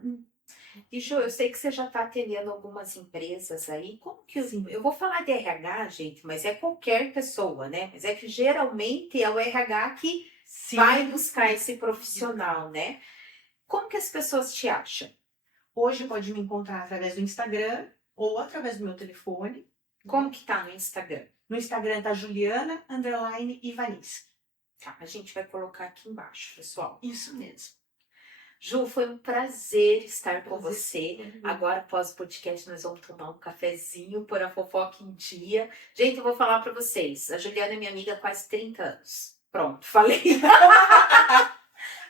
E Ju, eu sei que você já está atendendo algumas empresas aí. Como que eu vou falar de RH, gente, mas é qualquer pessoa, né? Mas é que geralmente é o RH que vai buscar esse profissional, né? Como que as pessoas te acham? Hoje pode me encontrar através do Instagram ou através do meu telefone. Como que tá no Instagram? No Instagram tá Juliana_Ivaniski. Tá, a gente vai colocar aqui embaixo, pessoal. Isso mesmo. Ju, foi um prazer estar com você. Agora, após o podcast, nós vamos tomar um cafezinho, pôr a fofoca em dia. Gente, eu vou falar para vocês. A Juliana é minha amiga há quase 30 anos. Pronto, falei.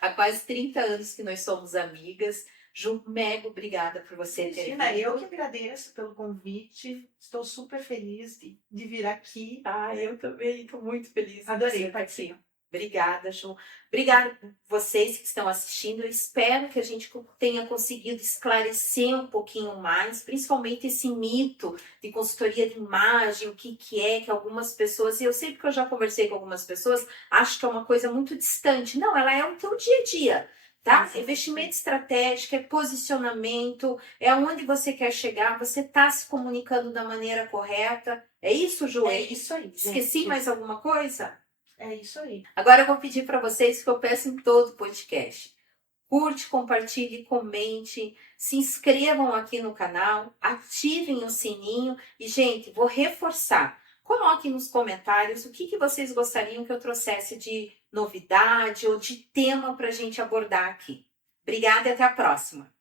Há quase 30 anos que nós somos amigas. Ju, mega obrigada por você ter vindo. Eu que agradeço pelo convite. Estou super feliz de vir aqui. Eu também estou muito feliz. Adorei participar. Obrigada, Ju. Obrigada vocês que estão assistindo. Eu espero que a gente tenha conseguido esclarecer um pouquinho mais, principalmente esse mito de consultoria de imagem, o que é que algumas pessoas, e eu sempre que eu já conversei com algumas pessoas, acho que é uma coisa muito distante. Não, ela é o teu dia a dia. Tá? Investimento estratégico, é posicionamento, é onde você quer chegar, você está se comunicando da maneira correta. É isso, Ju? É isso aí. Esqueci mais alguma coisa? É isso aí. Agora eu vou pedir para vocês que eu peço em todo podcast. Curte, compartilhe, comente, se inscrevam aqui no canal, ativem o sininho e, gente, vou reforçar. Coloquem nos comentários o que vocês gostariam que eu trouxesse de novidade ou de tema para a gente abordar aqui. Obrigada e até a próxima!